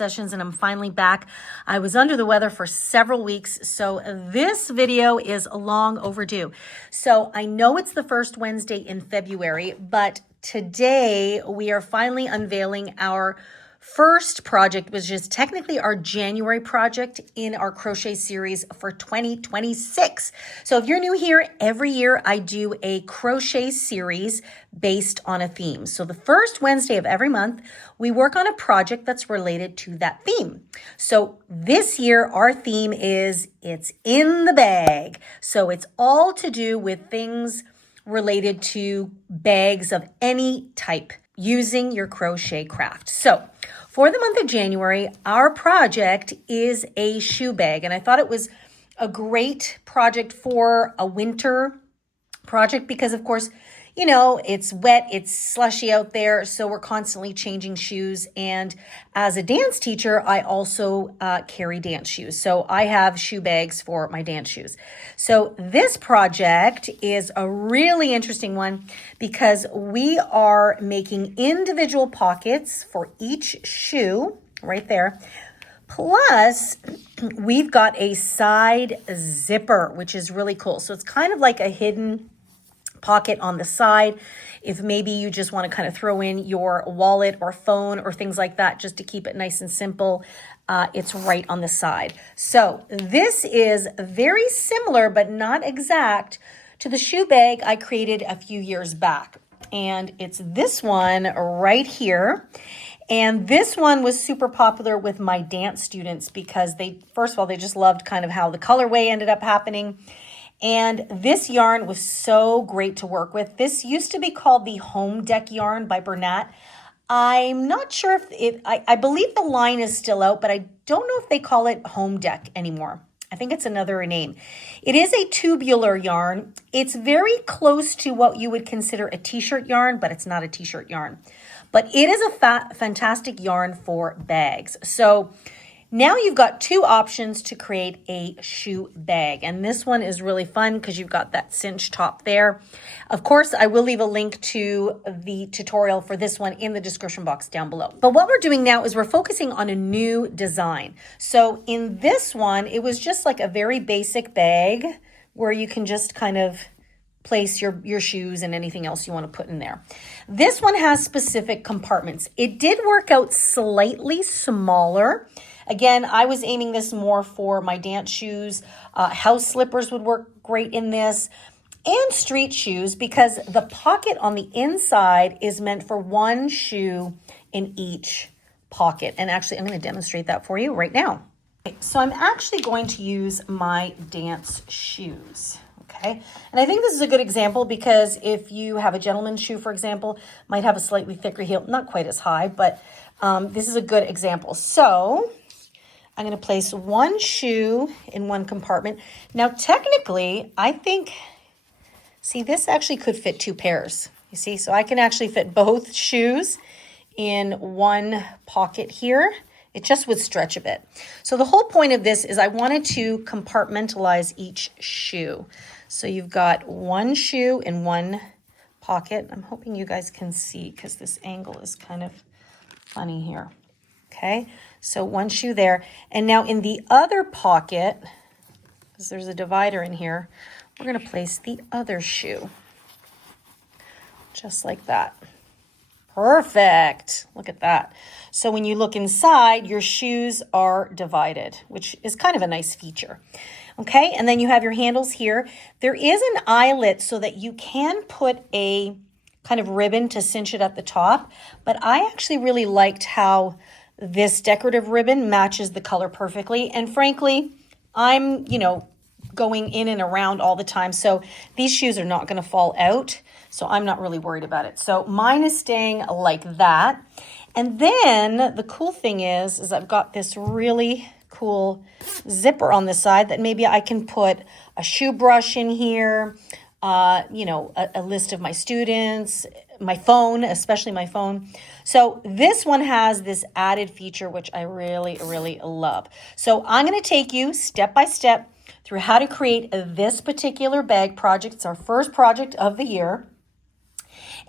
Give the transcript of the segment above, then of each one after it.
sessions and I'm finally back. I was under the weather for several weeks, so this video is long overdue. So I know it's the first Wednesday in February, but today we are finally unveiling our first project, which is technically our January project in our crochet series for 2026. So if you're new here, every year I do a crochet series based on a theme. So the first Wednesday of every month, we work on a project that's related to that theme. So this year, our theme is It's in the Bag. So it's all to do with things related to bags of any type using your crochet craft. So for the month of January, our project is a shoe bag. And I thought it was a great project for a winter project because, of course, you know, it's wet, it's slushy out there, so we're constantly changing shoes. And as a dance teacher, I also carry dance shoes. So I have shoe bags for my dance shoes. So this project is a really interesting one because we are making individual pockets for each shoe right there. Plus, we've got a side zipper, which is really cool. So it's kind of like a hidden pocket on the side if maybe you just want to kind of throw in your wallet or phone or things like that just to keep it nice and simple. It's right on the side. So this is very similar but not exact to the shoe bag I created a few years back, and it's this one right here. And this one was super popular with my dance students because first of all, they just loved kind of how the colorway ended up happening. And this yarn was so great to work with. This used to be called the Home Deck yarn by Bernat. I'm not sure if I believe the line is still out, but I don't know if they call it Home Deck anymore. I think it's another name. It is a tubular yarn. It's very close to what you would consider a t-shirt yarn, but it's not a t-shirt yarn. But it is a fantastic yarn for bags. So now you've got two options to create a shoe bag. And this one is really fun because you've got that cinch top there. Of course, I will leave a link to the tutorial for this one in the description box down below. But what we're doing now is we're focusing on a new design. So in this one, it was just like a very basic bag where you can just kind of place your shoes and anything else you want to put in there. This one has specific compartments. It did work out slightly smaller. Again, I was aiming this more for my dance shoes. House slippers would work great in this, and street shoes because the pocket on the inside is meant for one shoe in each pocket. And actually, I'm going to demonstrate that for you right now. Okay, so I'm actually going to use my dance shoes. Okay, and I think this is a good example because if you have a gentleman's shoe, for example, might have a slightly thicker heel, not quite as high, but this is a good example. So I'm going to place one shoe in one compartment. Now, technically, I think, see, this actually could fit two pairs. You see, so I can actually fit both shoes in one pocket here. It just would stretch a bit. So the whole point of this is I wanted to compartmentalize each shoe. So you've got one shoe in one pocket. I'm hoping you guys can see because this angle is kind of funny here. Okay, so one shoe there. And now in the other pocket, because there's a divider in here, we're going to place the other shoe. Just like that. Perfect. Look at that. So when you look inside, your shoes are divided, which is kind of a nice feature. Okay, and then you have your handles here. There is an eyelet so that you can put a kind of ribbon to cinch it at the top, but I actually really liked how this decorative ribbon matches the color perfectly. And frankly, I'm, going in and around all the time, so these shoes are not going to fall out, so I'm not really worried about it. So mine is staying like that. And then the cool thing is I've got this really cool zipper on the side that maybe I can put a shoe brush in here, a list of my students, my phone, especially my phone. So this one has this added feature, which I really, really love. So I'm going to take you step by step through how to create this particular bag project. It's our first project of the year.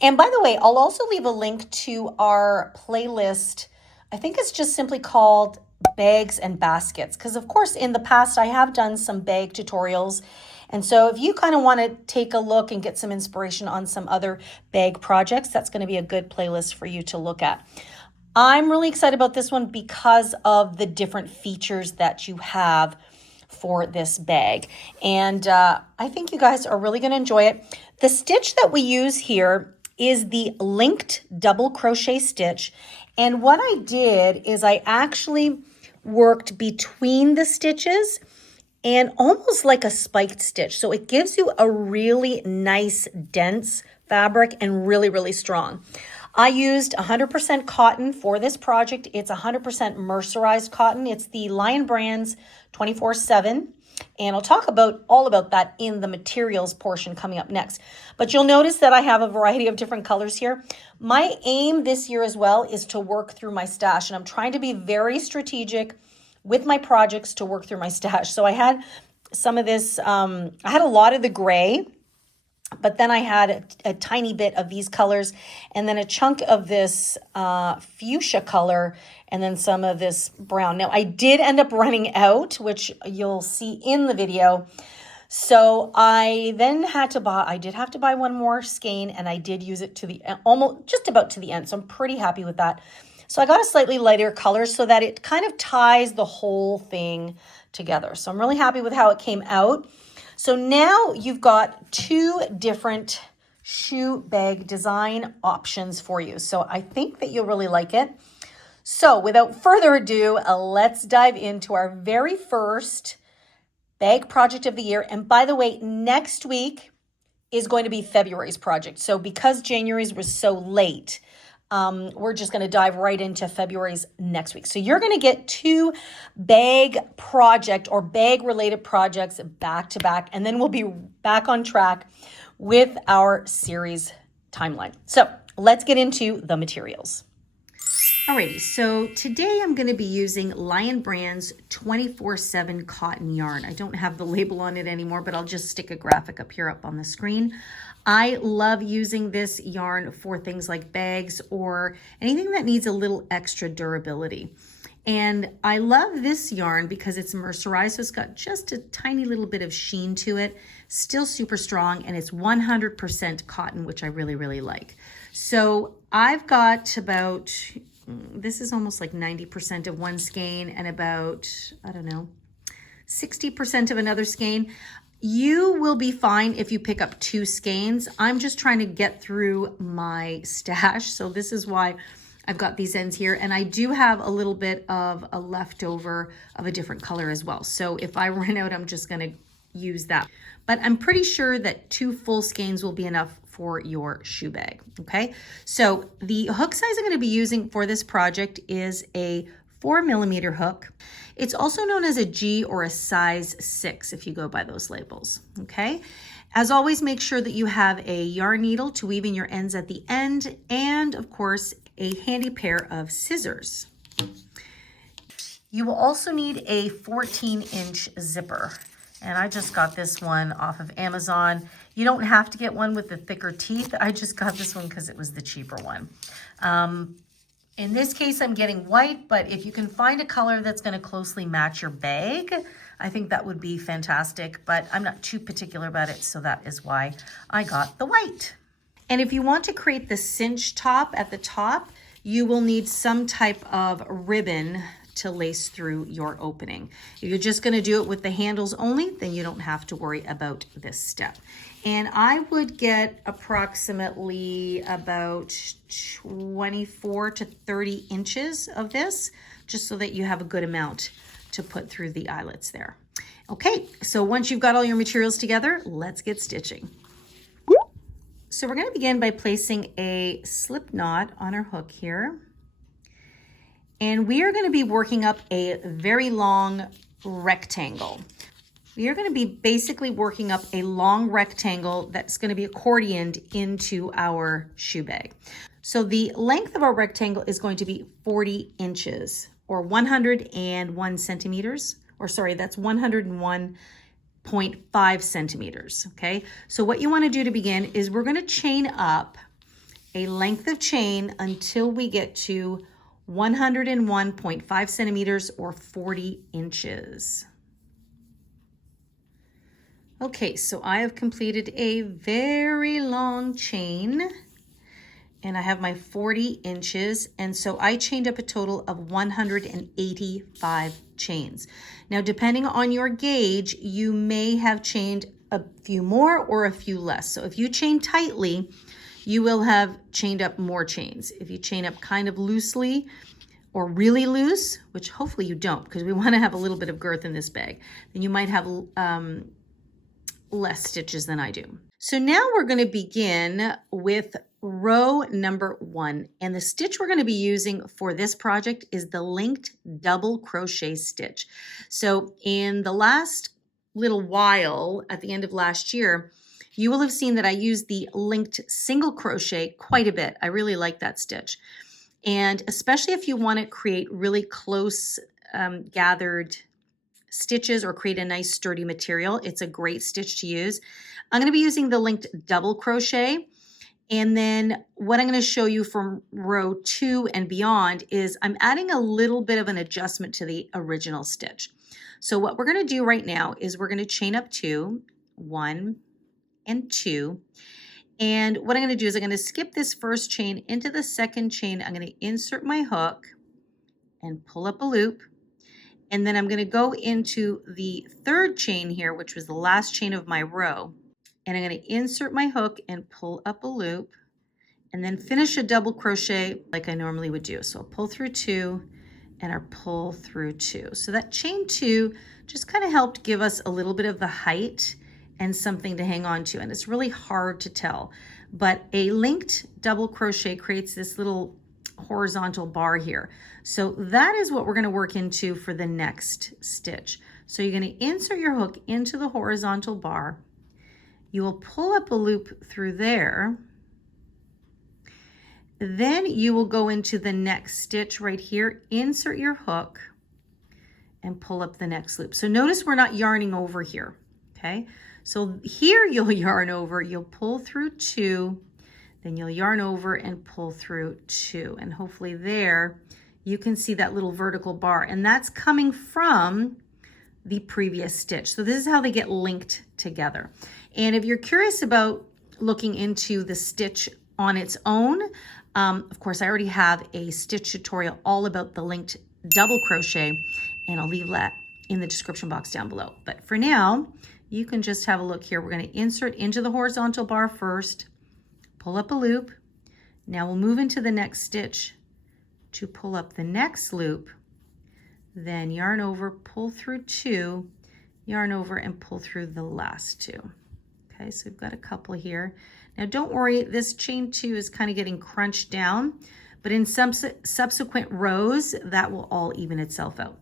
And by the way, I'll also leave a link to our playlist I think it's just simply called Bags and Baskets, because of course in the past I have done some bag tutorials. And so if you kind of want to take a look and get some inspiration on some other bag projects, that's going to be a good playlist for you to look at. I'm really excited about this one because of the different features that you have for this bag. And I think you guys are really going to enjoy it. The stitch that we use here is the linked double crochet stitch. And what I did is I actually worked between the stitches and almost like a spiked stitch. So it gives you a really nice dense fabric and really, really strong. I used 100% cotton for this project. It's 100% mercerized cotton. It's the Lion Brands 24/7. And I'll talk about all about that in the materials portion coming up next. But you'll notice that I have a variety of different colors here. My aim this year as well is to work through my stash. And I'm trying to be very strategic with my projects to work through my stash. So I had some of this, I had a lot of the gray, but then I had a tiny bit of these colors and then a chunk of this fuchsia color and then some of this brown. Now I did end up running out, which you'll see in the video. So I then I did have to buy one more skein, and I did use it to the almost just about to the end. So I'm pretty happy with that. So I got a slightly lighter color so that it kind of ties the whole thing together. So I'm really happy with how it came out. So now you've got two different shoe bag design options for you. So I think that you'll really like it. So without further ado, let's dive into our very first bag project of the year. And by the way, next week is going to be February's project. So because January's was so late, we're just going to dive right into February's next week. So you're going to get two bag project or bag related projects back to back, and then we'll be back on track with our series timeline. So let's get into the materials. Alrighty, so today I'm going to be using Lion Brands 24/7 cotton yarn. I don't have the label on it anymore, but I'll just stick a graphic up here up on the screen. I love using this yarn for things like bags or anything that needs a little extra durability. And I love this yarn because it's mercerized, so it's got just a tiny little bit of sheen to it, still super strong, and it's 100% cotton, which I really, really like. So I've got about, this is almost like 90% of one skein and about, I don't know, 60% of another skein. You will be fine if you pick up two skeins. I'm just trying to get through my stash. So this is why I've got these ends here. And I do have a little bit of a leftover of a different color as well. So if I run out, I'm just gonna use that. But I'm pretty sure that two full skeins will be enough for your shoe bag, okay? So the hook size I'm gonna be using for this project is a 4mm hook. It's also known as a G or a size 6 if you go by those labels, okay? As always, make sure that you have a yarn needle to weave in your ends at the end, and of course, a handy pair of scissors. You will also need a 14-inch zipper, and I just got this one off of Amazon. You don't have to get one with the thicker teeth. I just got this one because it was the cheaper one. In this case, I'm getting white, but if you can find a color that's going to closely match your bag, I think that would be fantastic, but I'm not too particular about it, so that is why I got the white. And if you want to create the cinch top at the top, you will need some type of ribbon to lace through your opening. If you're just going to do it with the handles only, then you don't have to worry about this step. And I would get approximately about 24 to 30 inches of this, just so that you have a good amount to put through the eyelets there. Okay, so once you've got all your materials together, let's get stitching. So we're going to begin by placing a slip knot on our hook here. And we are going to be working up a very long rectangle. We are going to be basically working up a long rectangle that's going to be accordioned into our shoe bag. So the length of our rectangle is going to be 40 inches or 101 centimeters, or sorry, that's 101.5 centimeters, okay? So what you want to do to begin is we're going to chain up a length of chain until we get to 101.5 centimeters or 40 inches. Okay, so I have completed a very long chain and I have my 40 inches. And so I chained up a total of 185 chains. Now, depending on your gauge, you may have chained a few more or a few less. So if you chain tightly, you will have chained up more chains. If you chain up kind of loosely or really loose, which hopefully you don't, because we want to have a little bit of girth in this bag, then you might have less stitches than I do. So now we're going to begin with row number 1. And the stitch we're going to be using for this project is the linked double crochet stitch. So in the last little while, at the end of last year, you will have seen that I used the linked single crochet quite a bit. I really like that stitch. And especially if you want to create really close gathered stitches or create a nice sturdy material, it's a great stitch to use. I'm going to be using the linked double crochet. And then what I'm going to show you from row 2 and beyond is I'm adding a little bit of an adjustment to the original stitch. So what we're going to do right now is we're going to chain up 2, 1 and 2. And what I'm going to do is I'm going to skip this first chain into the second chain. I'm going to insert my hook and pull up a loop. And then I'm going to go into the third chain here, which was the last chain of my row. And I'm going to insert my hook and pull up a loop and then finish a double crochet like I normally would do. So I'll pull through 2 and I'll pull through 2. So that chain 2 just kind of helped give us a little bit of the height and something to hang on to. And it's really hard to tell, but a linked double crochet creates this little horizontal bar here. So that is what we're going to work into for the next stitch. So you're going to insert your hook into the horizontal bar. You will pull up a loop through there. Then you will go into the next stitch right here, insert your hook and pull up the next loop. So notice we're not yarning over here. Okay. So here you'll yarn over, you'll pull through 2, then you'll yarn over and pull through 2. And hopefully there you can see that little vertical bar, and that's coming from the previous stitch. So this is how they get linked together. And if you're curious about looking into the stitch on its own, of course I already have a stitch tutorial all about the linked double crochet, and I'll leave that in the description box down below. But for now, you can just have a look here. We're going to insert into the horizontal bar first, pull up a loop. Now we'll move into the next stitch to pull up the next loop, then yarn over, pull through 2, yarn over and pull through the last 2. Okay, so we've got a couple here. Now don't worry, this chain 2 is kind of getting crunched down, but in some subsequent rows, that will all even itself out.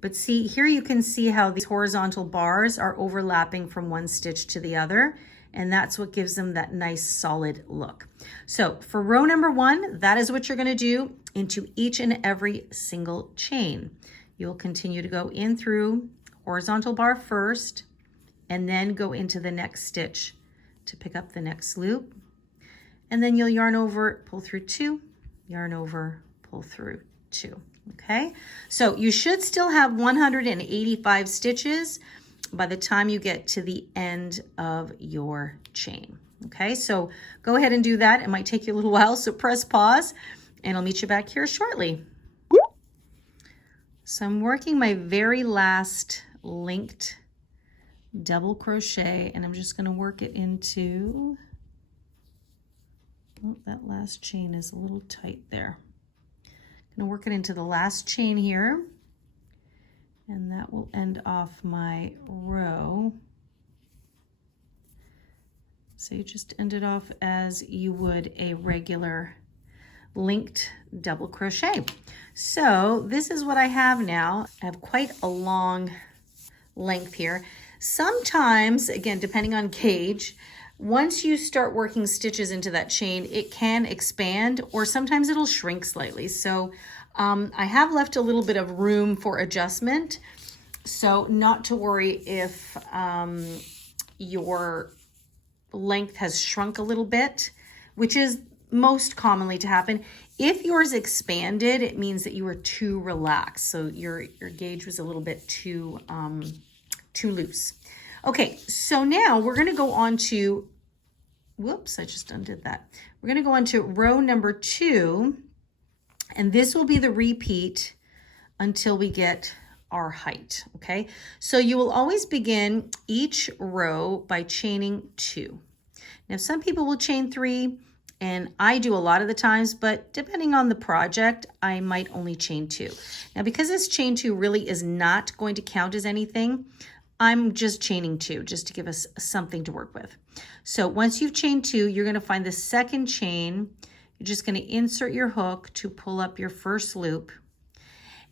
But see, here you can see how these horizontal bars are overlapping from one stitch to the other, and that's what gives them that nice solid look. So for row number 1, that is what you're going to do into each and every single chain. You'll continue to go in through horizontal bar first, and then go into the next stitch to pick up the next loop. And then you'll yarn over, pull through 2, yarn over, pull through 2. Okay, so you should still have 185 stitches by the time you get to the end of your chain. Okay, so go ahead and do that. It might take you a little while, so press pause and I'll meet you back here shortly. So I'm working my very last linked double crochet, and I'm just going to work it into, oh, that last chain is a little tight there. I'm going to work it into the last chain here, and that will end off my row. So you just end it off as you would a regular linked double crochet. So this is what I have now. I have quite a long length here. Sometimes, again, depending on gauge, once you start working stitches into that chain, it can expand, or sometimes it'll shrink slightly. So I have left a little bit of room for adjustment. So not to worry if your length has shrunk a little bit, which is most commonly to happen. If yours expanded, it means that you were too relaxed. So your gauge was a little bit too loose. Okay, so now we're going to go on to, whoops, I just undid that. We're going to go on to row number 2, and this will be the repeat until we get our height, okay? So you will always begin each row by chaining 2. Now, some people will chain 3, and I do a lot of the times, but depending on the project, I might only chain 2. Now, because this chain 2 really is not going to count as anything, I'm just chaining 2 just to give us something to work with. So once you've chained 2, you're going to find the second chain. You're just going to insert your hook to pull up your first loop.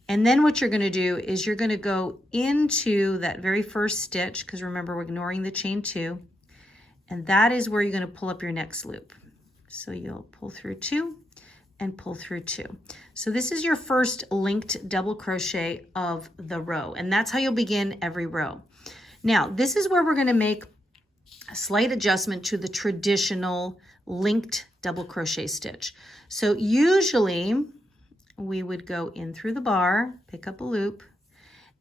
And then what you're going to do is you're going to go into that very first stitch, because remember, we're ignoring the chain 2. And that is where you're going to pull up your next loop. So you'll pull through 2 and pull through 2. So this is your first linked double crochet of the row, and that's how you'll begin every row. Now, this is where we're going to make a slight adjustment to the traditional linked double crochet stitch. So usually we would go in through the bar, pick up a loop,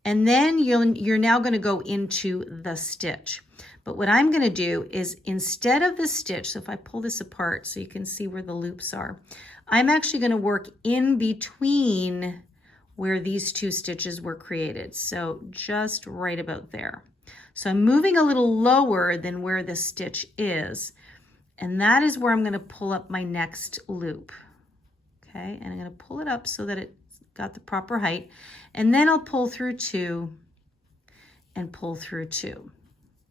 and then you're now going to go into the stitch. But what I'm going to do is, instead of the stitch, so if I pull this apart so you can see where the loops are, I'm actually going to work in between where these 2 stitches were created. So just right about there. So I'm moving a little lower than where the stitch is, and that is where I'm going to pull up my next loop. Okay, and I'm going to pull it up so that it's got the proper height, and then I'll pull through 2 and pull through 2.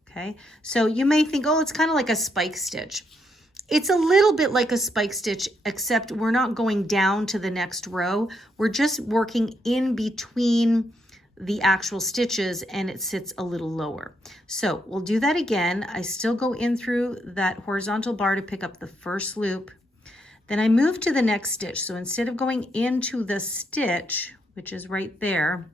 Okay, so you may think, oh, it's kind of like a spike stitch. It's a little bit like a spike stitch, except we're not going down to the next row. We're just working in between the actual stitches, and it sits a little lower. So we'll do that again. I still go in through that horizontal bar to pick up the first loop. Then I move to the next stitch. So instead of going into the stitch, which is right there,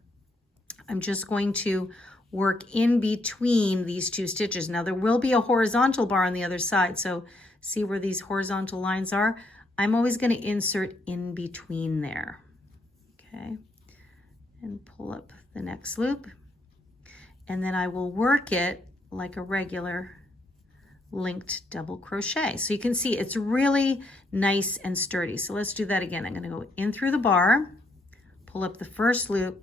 I'm just going to work in between these 2 stitches. Now there will be a horizontal bar on the other side. So see where these horizontal lines are? I'm always going to insert in between there. Okay, and pull up the next loop. And then I will work it like a regular linked double crochet. So you can see it's really nice and sturdy. So let's do that again. I'm going to go in through the bar, pull up the first loop,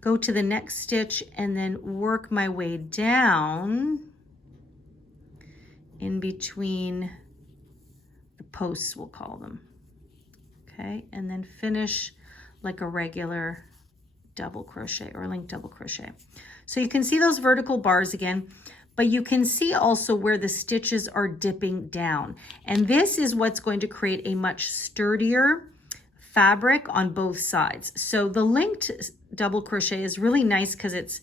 go to the next stitch, and then work my way down in between the posts, we'll call them. Okay, and then finish like a regular double crochet or linked double crochet. So you can see those vertical bars again, but you can see also where the stitches are dipping down. And this is what's going to create a much sturdier fabric on both sides. So the linked double crochet is really nice because it's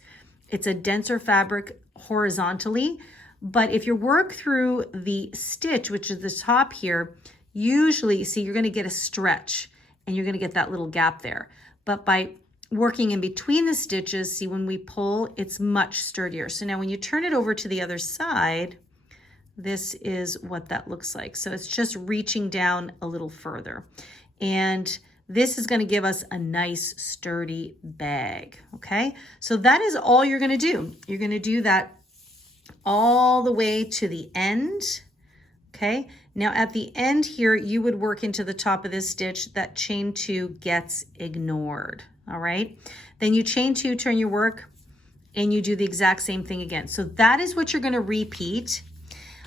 a denser fabric horizontally. But if you work through the stitch, which is the top here, usually, see, you're going to get a stretch and you're going to get that little gap there. But by working in between the stitches, see, when we pull, it's much sturdier. So now when you turn it over to the other side, this is what that looks like. So it's just reaching down a little further. And this is going to give us a nice sturdy bag. Okay, so that is all you're going to do. You're going to do that all the way to the end. Okay, now at the end here, you would work into the top of this stitch. That chain 2 gets ignored. All right, then you chain 2, turn your work, and you do the exact same thing again. So that is what you're going to repeat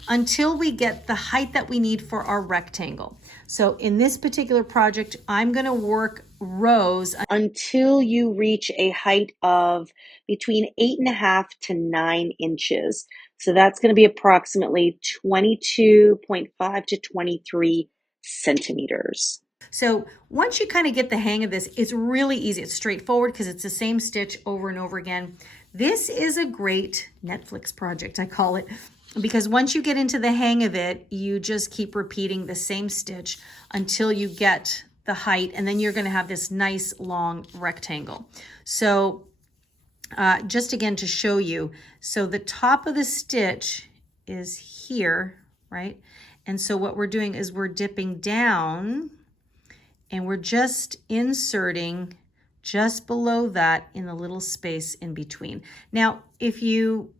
until we get the height that we need for our rectangle. So in this particular project, I'm going to work rows until you reach a height of between 8.5 to 9 inches. So that's going to be approximately 22.5 to 23 centimeters. So once you kind of get the hang of this, it's really easy. It's straightforward because it's the same stitch over and over again. This is a great Netflix project, I call it, because once you get into the hang of it, you just keep repeating the same stitch until you get the height, and then you're going to have this nice long rectangle. So just again to show you, so the top of the stitch is here, right? And so what we're doing is we're dipping down and we're just inserting just below that in the little space in between. Now, if you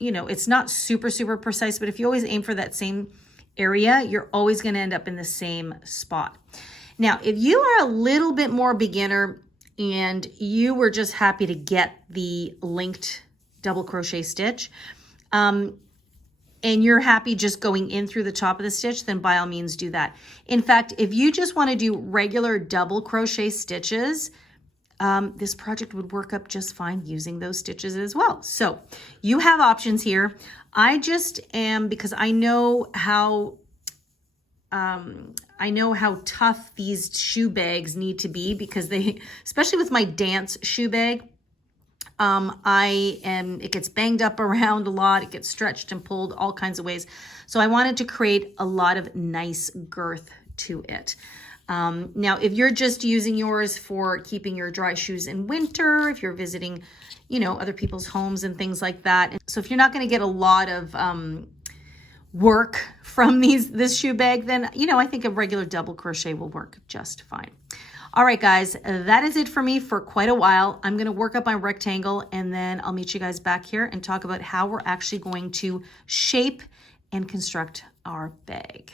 know, it's not super, super precise, but if you always aim for that same area, you're always going to end up in the same spot. Now, if you are a little bit more beginner and you were just happy to get the linked double crochet stitch, and you're happy just going in through the top of the stitch, then by all means do that. In fact, if you just want to do regular double crochet stitches, this project would work up just fine using those stitches as well. So you have options here. I just am, because I know how tough these shoe bags need to be, because they, especially with my dance shoe bag, it gets banged up around a lot. It gets stretched and pulled all kinds of ways. So I wanted to create a lot of nice girth to it. Now, if you're just using yours for keeping your dry shoes in winter, if you're visiting, you know, other people's homes and things like that. So if you're not going to get a lot of work from this shoe bag, then, you know, I think a regular double crochet will work just fine. All right, guys, that is it for me for quite a while. I'm going to work up my rectangle, and then I'll meet you guys back here and talk about how we're actually going to shape and construct our bag.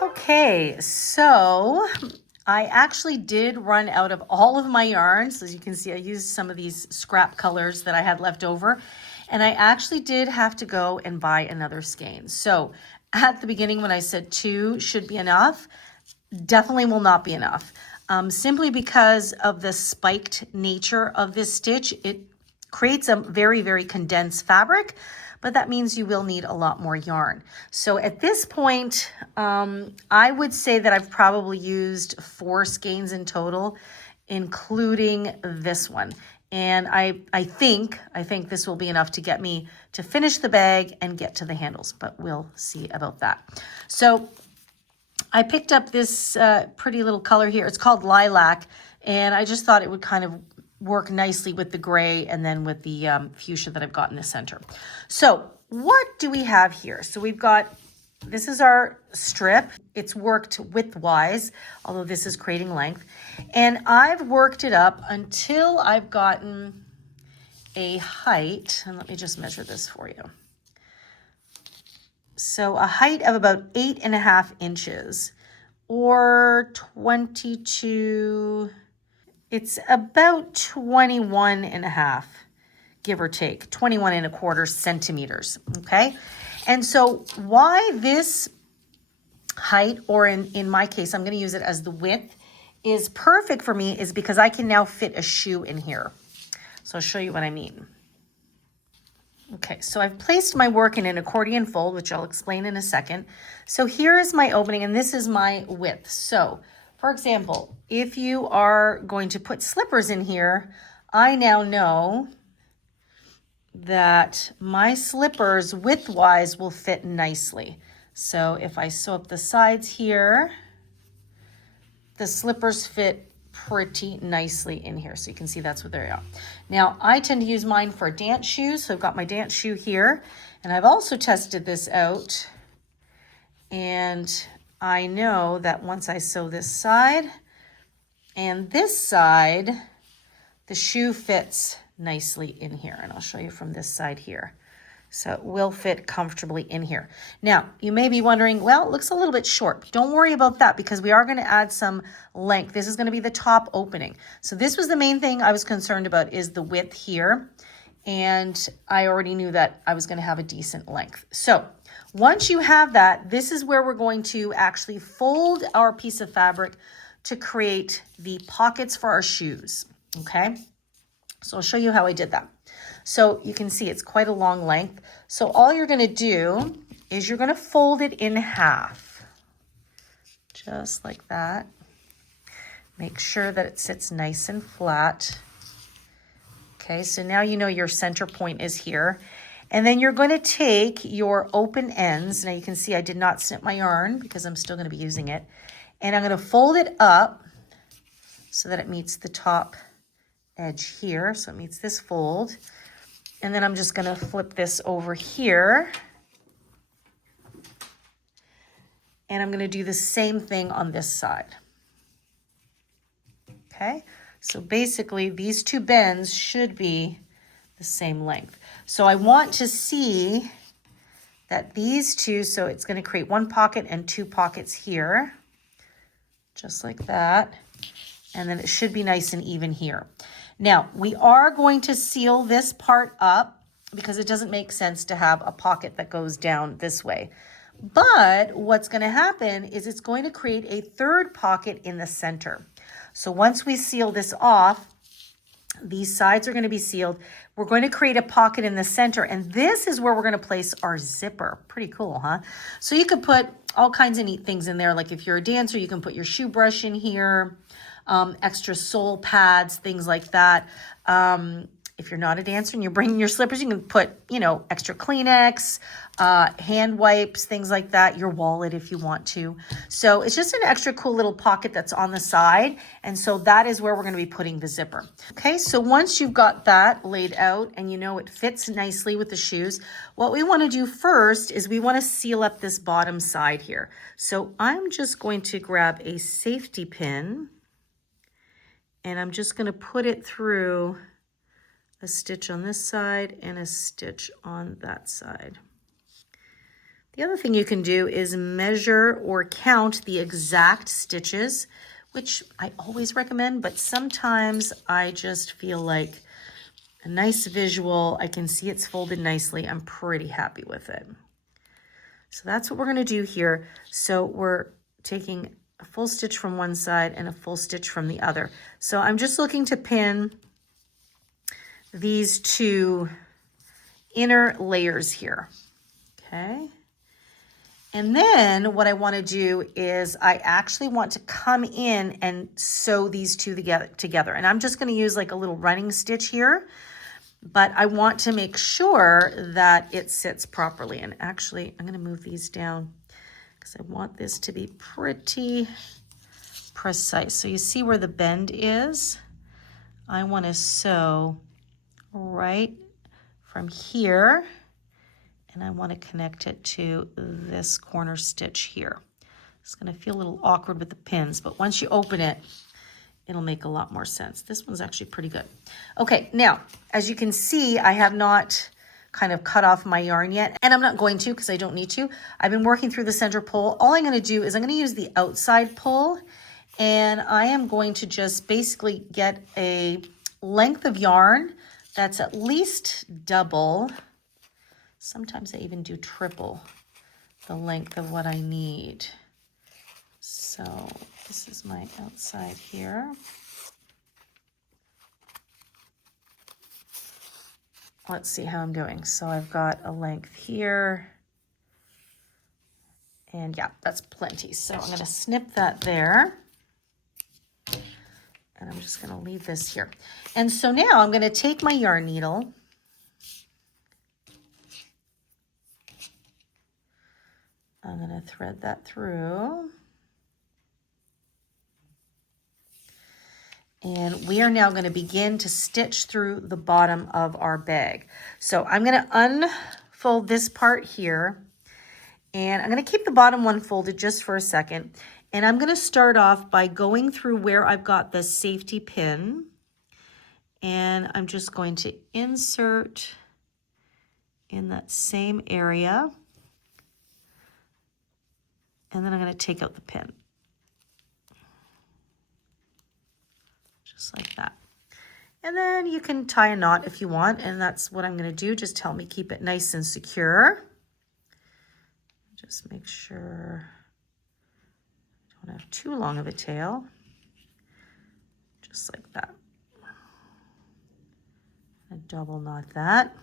Okay, so I actually did run out of all of my yarns. As you can see, I used some of these scrap colors that I had left over, and I actually did have to go and buy another skein. So at the beginning, when I said 2 should be enough, definitely will not be enough. Simply because of the spiked nature of this stitch, it creates a very, very condensed fabric, but that means you will need a lot more yarn. So at this point, I would say that I've probably used 4 skeins in total, including this one. And I think this will be enough to get me to finish the bag and get to the handles, but we'll see about that. So I picked up this pretty little color here. It's called Lilac, and I just thought it would kind of work nicely with the gray and then with the fuchsia that I've got in the center. So what do we have here? So we've got, this is our strip. It's worked widthwise, although this is creating length. And I've worked it up until I've gotten a height, and let me just measure this for you. So a height of about 8.5 inches, or 22, it's about 21.5, give or take, 21.25 centimeters, okay? And so why this height, or in my case, I'm gonna use it as the width, is perfect for me is because I can now fit a shoe in here. So I'll show you what I mean. Okay, so I've placed my work in an accordion fold, which I'll explain in a second. So here is my opening, and this is my width. So, for example, if you are going to put slippers in here, I now know that my slippers width-wise will fit nicely. So if I sew up the sides here, the slippers fit pretty nicely in here. So you can see that's what they are. Now, I tend to use mine for dance shoes. So I've got my dance shoe here, and I've also tested this out. And I know that once I sew this side and this side, the shoe fits nicely in here. And I'll show you from this side here. So it will fit comfortably in here. Now, you may be wondering, well, it looks a little bit short. Don't worry about that, because we are going to add some length. This is going to be the top opening. So this was the main thing I was concerned about, is the width here. And I already knew that I was going to have a decent length. So once you have that, this is where we're going to actually fold our piece of fabric to create the pockets for our shoes. Okay. So I'll show you how I did that. So you can see it's quite a long length. So all you're going to do is you're going to fold it in half, just like that. Make sure that it sits nice and flat. Okay, so now you know your center point is here. And then you're going to take your open ends. Now you can see I did not snip my yarn because I'm still going to be using it. And I'm going to fold it up so that it meets the top edge here. So it meets this fold. And then I'm just going to flip this over here. And I'm going to do the same thing on this side. Okay, so basically these two bends should be the same length. So I want to see that these two, so it's going to create one pocket and two pockets here, just like that. And then it should be nice and even here. Now, we are going to seal this part up because it doesn't make sense to have a pocket that goes down this way. But what's going to happen is it's going to create a third pocket in the center. So once we seal this off, these sides are going to be sealed. We're going to create a pocket in the center, and this is where we're going to place our zipper. Pretty cool, huh? So you could put all kinds of neat things in there. Like if you're a dancer, you can put your shoe brush in here, extra sole pads, things like that. If you're not a dancer and you're bringing your slippers, you can put, you know, extra Kleenex, hand wipes, things like that, your wallet if you want to. So it's just an extra cool little pocket that's on the side. And so that is where we're going to be putting the zipper. Okay, so once you've got that laid out and you know it fits nicely with the shoes, what we want to do first is we want to seal up this bottom side here. So I'm just going to grab a safety pin and I'm just going to put it through a stitch on this side and a stitch on that side. The other thing you can do is measure or count the exact stitches, which I always recommend, but sometimes I just feel like a nice visual, I can see it's folded nicely, I'm pretty happy with it. So that's what we're going to do here. So we're taking a full stitch from one side and a full stitch from the other. So I'm just looking to pin these two inner layers here, okay? And then what I want to do is I actually want to come in and sew these two together. And I'm just going to use like a little running stitch here, but I want to make sure that it sits properly. And actually, I'm going to move these down because I want this to be pretty precise. So you see where the bend is? I want to sew right from here, and I want to connect it to this corner stitch here. It's going to feel a little awkward with the pins, but once you open it, it'll make a lot more sense. This one's actually pretty good. Okay, now, as you can see, I have not kind of cut off my yarn yet, and I'm not going to because I don't need to. I've been working through the center pull. All I'm going to do is I'm going to use the outside pull, and I am going to just basically get a length of yarn that's at least double. Sometimes I even do triple the length of what I need. So this is my outside here. Let's see how I'm doing. So I've got a length here. And yeah, that's plenty. So I'm going to snip that there. And I'm just going to leave this here. And so now I'm going to take my yarn needle. I'm going to thread that through. And we are now going to begin to stitch through the bottom of our bag. So I'm going to unfold this part here. And I'm going to keep the bottom one folded just for a second. And I'm going to start off by going through where I've got the safety pin. And I'm just going to insert in that same area. And then I'm going to take out the pin. Just like that. And then you can tie a knot if you want. And that's what I'm going to do. Just help me keep it nice and secure. Just make sure I don't have too long of a tail. Just like that. I double knot that.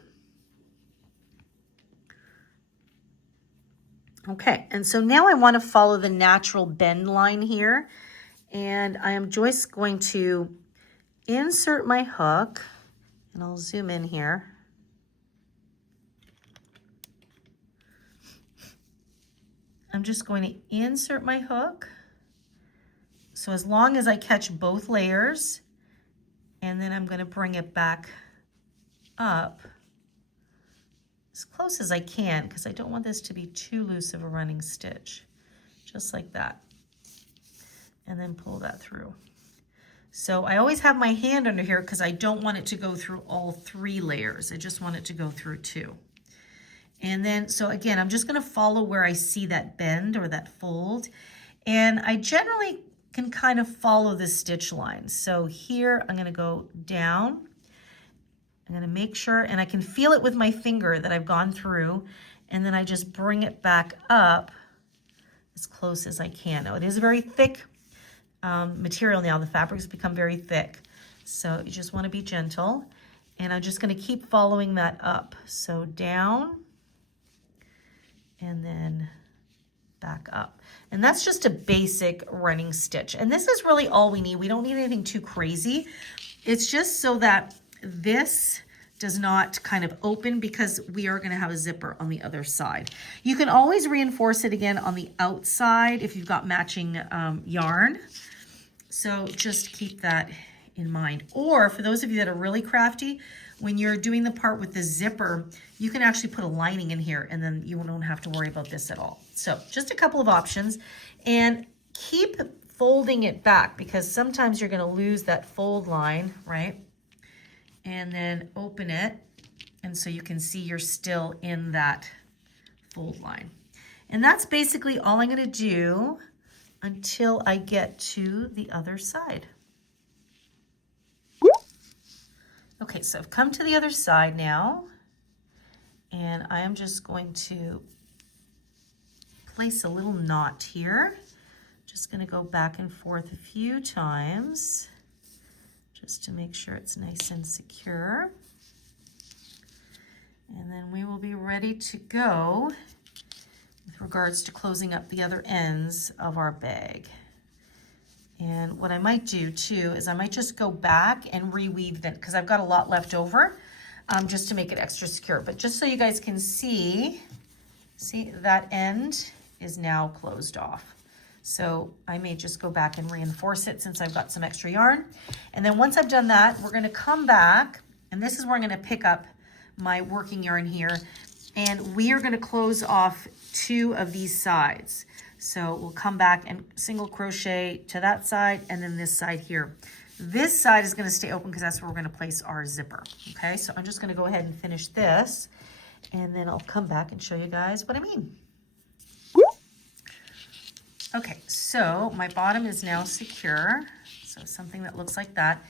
Okay, and so now I want to follow the natural bend line here. And I am just going to insert my hook, and I'll zoom in here. I'm just going to insert my hook. So as long as I catch both layers, and then I'm going to bring it back up as close as I can because I don't want this to be too loose of a running stitch. just like that. And then pull that through. So I always have my hand under here because I don't want it to go through all 3 layers. I just want it to go through 2. And then, so again, I'm just going to follow where I see that bend or that fold. And I generally can kind of follow the stitch line. So here I'm going to go down. I'm going to make sure, and I can feel it with my finger that I've gone through. And then I just bring it back up as close as I can. Now it is a very thick material now. The fabric's become very thick. So you just want to be gentle. And I'm just going to keep following that up. So down and then back up. And that's just a basic running stitch. And this is really all we need. We don't need anything too crazy. It's just so that this does not kind of open because we are going to have a zipper on the other side. You can always reinforce it again on the outside if you've got matching yarn. So just keep that in mind. Or for those of you that are really crafty, when you're doing the part with the zipper, you can actually put a lining in here and then you don't have to worry about this at all. So just a couple of options, and keep folding it back because sometimes you're going to lose that fold line, right? And then open it, and so you can see you're still in that fold line. And that's basically all I'm going to do until I get to the other side. Okay, so I've come to the other side now, and I am just going to place a little knot here. Just going to go back and forth a few times just to make sure it's nice and secure. And then we will be ready to go with regards to closing up the other ends of our bag. And what I might do too is I might just go back and reweave them because I've got a lot left over just to make it extra secure. But just so you guys can see that end is now closed off. So I may just go back and reinforce it since I've got some extra yarn. And then once I've done that, we're going to come back, and this is where I'm going to pick up my working yarn here, and we are going to close off 2 of these sides. So we'll come back and single crochet to that side and then this side here. This side is going to stay open because that's where we're going to place our zipper. Okay, so I'm just going to go ahead and finish this, and then I'll come back and show you guys what I mean. Okay, so my bottom is now secure, so something that looks like that.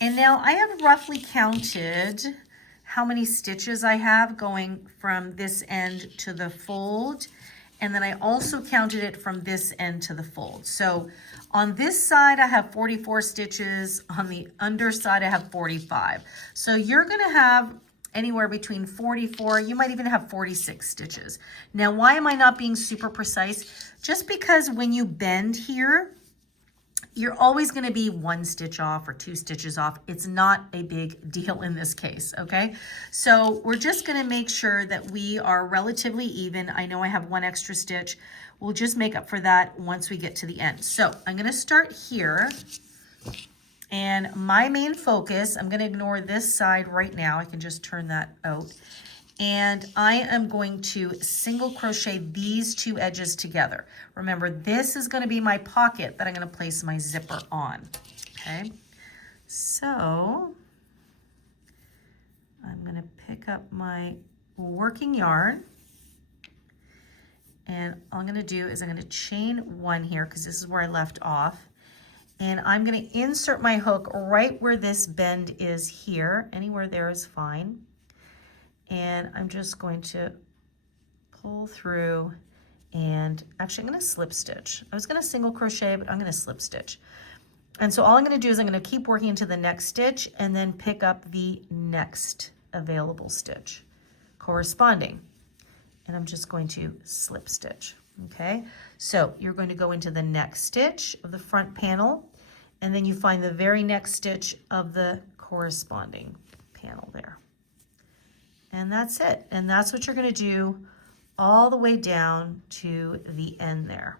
And now I have roughly counted how many stitches I have going from this end to the fold, and then I also counted it from this end to the fold. So on this side I have 44 stitches, on the underside I have 45. So you're gonna have anywhere between 44, you might even have 46 stitches. Now, why am I not being super precise? Just because when you bend here, you're always going to be 1 stitch off or 2 stitches off. It's not a big deal in this case, okay? So we're just going to make sure that we are relatively even. I know I have 1 extra stitch. We'll just make up for that once we get to the end. So I'm going to start here. And my main focus, I'm going to ignore this side right now. I can just turn that out. And I am going to single crochet these 2 edges together. Remember, this is going to be my pocket that I'm going to place my zipper on. Okay, so I'm going to pick up my working yarn. And all I'm going to do is I'm going to chain 1 here because this is where I left off. And I'm going to insert my hook right where this bend is here. Anywhere there is fine. And I'm just going to pull through, and actually I'm going to slip stitch. I was going to single crochet, but I'm going to slip stitch. And so all I'm going to do is I'm going to keep working into the next stitch and then pick up the next available stitch corresponding. And I'm just going to slip stitch. Okay, so you're going to go into the next stitch of the front panel, and then you find the very next stitch of the corresponding panel there. And that's it. And that's what you're going to do all the way down to the end there.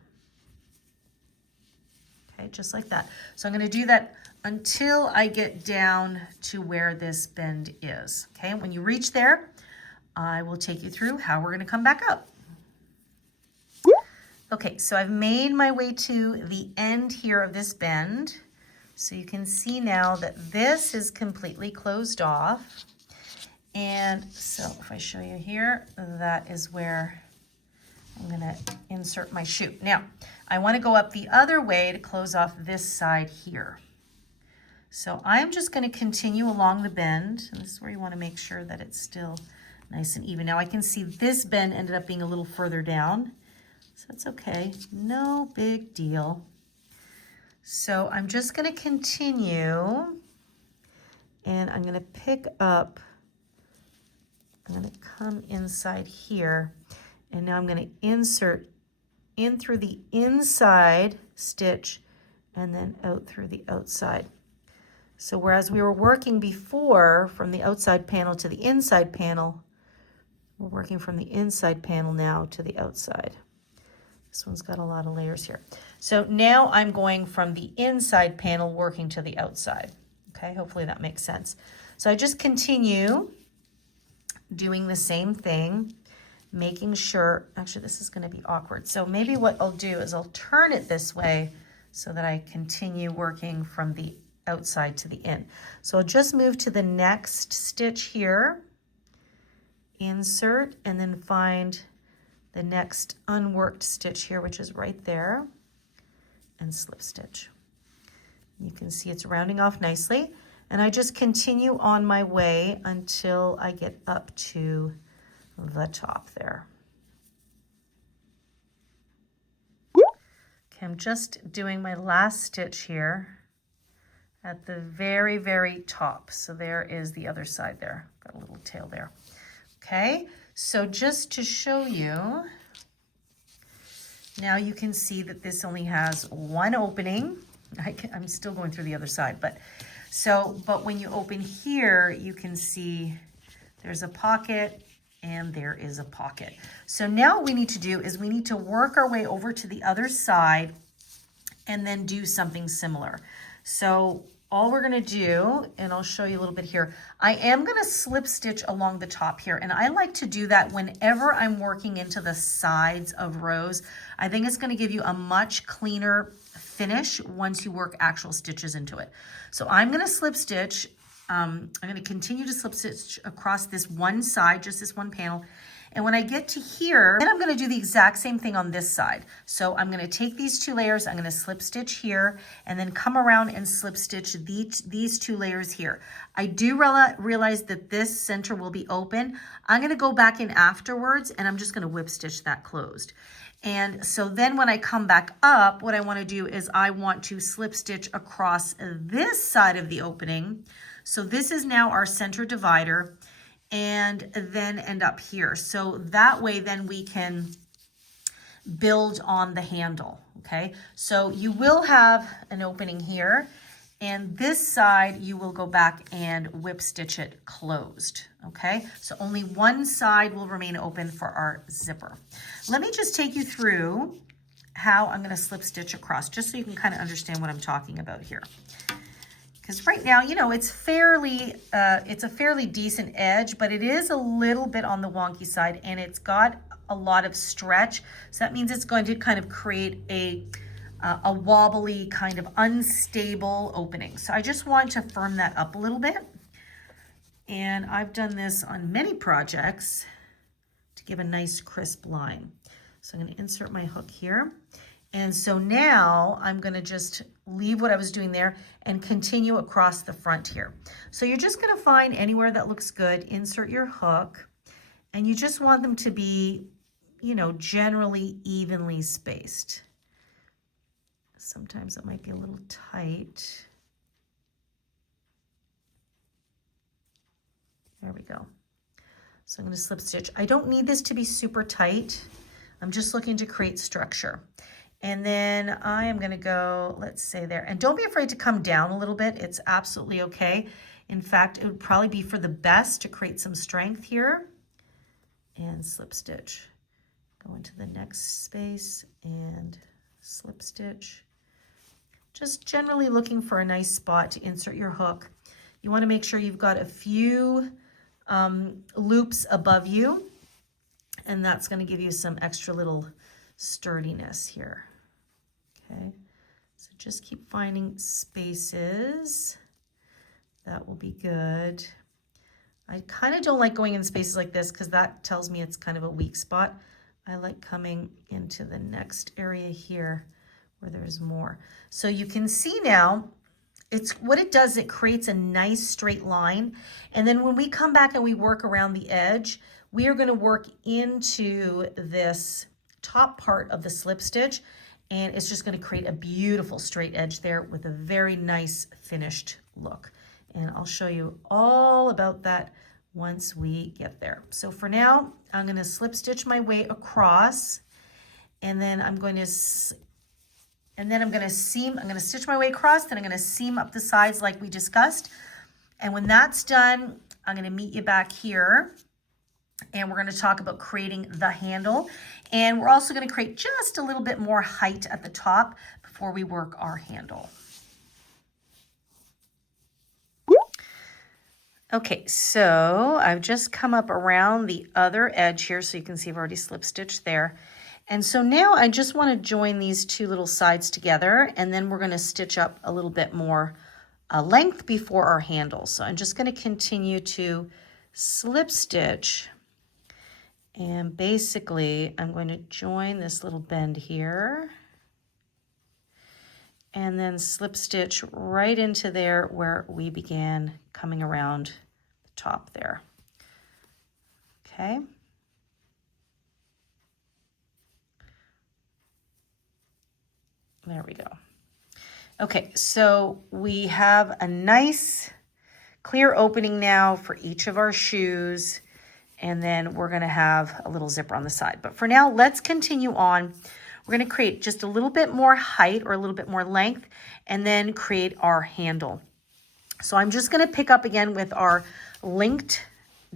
Okay, just like that. So I'm going to do that until I get down to where this bend is. Okay, when you reach there, I will take you through how we're going to come back up. Okay, so I've made my way to the end here of this bend. So you can see now that this is completely closed off. And so if I show you here, that is where I'm gonna insert my shoe. Now, I wanna go up the other way to close off this side here. So I'm just gonna continue along the bend, and this is where you wanna make sure that it's still nice and even. Now I can see this bend ended up being a little further down, so that's okay, no big deal. So I'm just gonna continue, and I'm gonna pick up, I'm gonna come inside here, and now I'm gonna insert in through the inside stitch and then out through the outside. So whereas we were working before from the outside panel to the inside panel, we're working from the inside panel now to the outside. This one's got a lot of layers here. So now I'm going from the inside panel working to the outside. Okay, hopefully that makes sense. So I just continue doing the same thing, making sure, actually this is gonna be awkward. So maybe what I'll do is I'll turn it this way so that I continue working from the outside to the in. So I'll just move to the next stitch here, insert, and then find the next unworked stitch here, which is right there, and slip stitch. You can see it's rounding off nicely, and I just continue on my way until I get up to the top there. Okay, I'm just doing my last stitch here at the very, very top. So there is the other side there. Got a little tail there. Okay, so just to show you, now you can see that this only has one opening. I'm still going through the other side, but when you open here, you can see there's a pocket and there is a pocket. So now what we need to do is we need to work our way over to the other side and then do something similar. So all we're gonna do, and I'll show you a little bit here, I am gonna slip stitch along the top here, and I like to do that whenever I'm working into the sides of rows. I think it's gonna give you a much cleaner finish once you work actual stitches into it. So I'm gonna slip stitch, I'm gonna continue to slip stitch across this one side, just this one panel. And when I get to here, then I'm gonna do the exact same thing on this side. So I'm gonna take these two layers, I'm gonna slip stitch here, and then come around and slip stitch these two layers here. I do realize that this center will be open. I'm gonna go back in afterwards, and I'm just gonna whip stitch that closed. And so then when I come back up, what I wanna do is I want to slip stitch across this side of the opening. So this is now our center divider, and then end up here. So that way then we can build on the handle, okay? So you will have an opening here, and this side you will go back and whip stitch it closed, okay? So only one side will remain open for our zipper. Let me just take you through how I'm gonna slip stitch across, just so you can kind of understand what I'm talking about here. Because right now, you know, it's a fairly decent edge, but it is a little bit on the wonky side, and it's got a lot of stretch. So that means it's going to kind of create a wobbly, kind of unstable opening. So I just want to firm that up a little bit. And I've done this on many projects to give a nice crisp line. So I'm going to insert my hook here. And so now I'm gonna just leave what I was doing there and continue across the front here. So you're just gonna find anywhere that looks good, insert your hook, and you just want them to be, you know, generally evenly spaced. Sometimes it might be a little tight. There we go. So I'm gonna slip stitch. I don't need this to be super tight. I'm just looking to create structure. And then I am gonna go, let's say there, and don't be afraid to come down a little bit. It's absolutely okay. In fact, it would probably be for the best to create some strength here. And slip stitch. Go into the next space and slip stitch. Just generally looking for a nice spot to insert your hook. You wanna make sure you've got a few loops above you, and that's gonna give you some extra little sturdiness here. Okay, so just keep finding spaces. That will be good. I kind of don't like going in spaces like this because that tells me it's kind of a weak spot. I like coming into the next area here where there's more. So you can see now, it's what it does, it creates a nice straight line. And then when we come back and we work around the edge, we are going to work into this top part of the slip stitch, and it's just going to create a beautiful straight edge there with a very nice finished look. And I'll show you all about that once we get there. So for now, I'm going to slip stitch my way across, and then I'm going to stitch my way across, then I'm going to seam up the sides like we discussed. And when that's done, I'm going to meet you back here, and we're going to talk about creating the handle. And we're also going to create just a little bit more height at the top before we work our handle. Okay, so I've just come up around the other edge here, so you can see I've already slip stitched there. And so now I just want to join these two little sides together, and then we're going to stitch up a little bit more length before our handle. So I'm just going to continue to slip stitch, and basically I'm going to join this little bend here and then slip stitch right into there where we began coming around the top there. Okay. There we go. Okay, so we have a nice clear opening now for each of our shoes, and then we're going to have a little zipper on the side. But for now, let's continue on. We're going to create just a little bit more height or a little bit more length, and then create our handle. So I'm just going to pick up again with our linked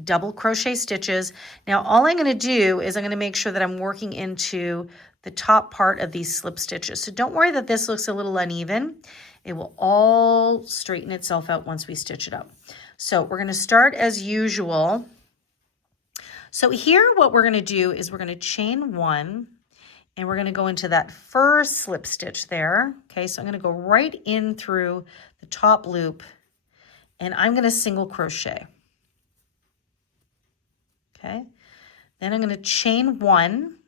double crochet stitches. Now all I'm going to do is I'm going to make sure that I'm working into the top part of these slip stitches. So don't worry that this looks a little uneven. It will all straighten itself out once we stitch it up. So we're going to start as usual. So here what we're going to do is we're going to chain one, and we're going to go into that first slip stitch there. Okay, so I'm going to go right in through the top loop, and I'm going to single crochet. Okay, then I'm going to chain one,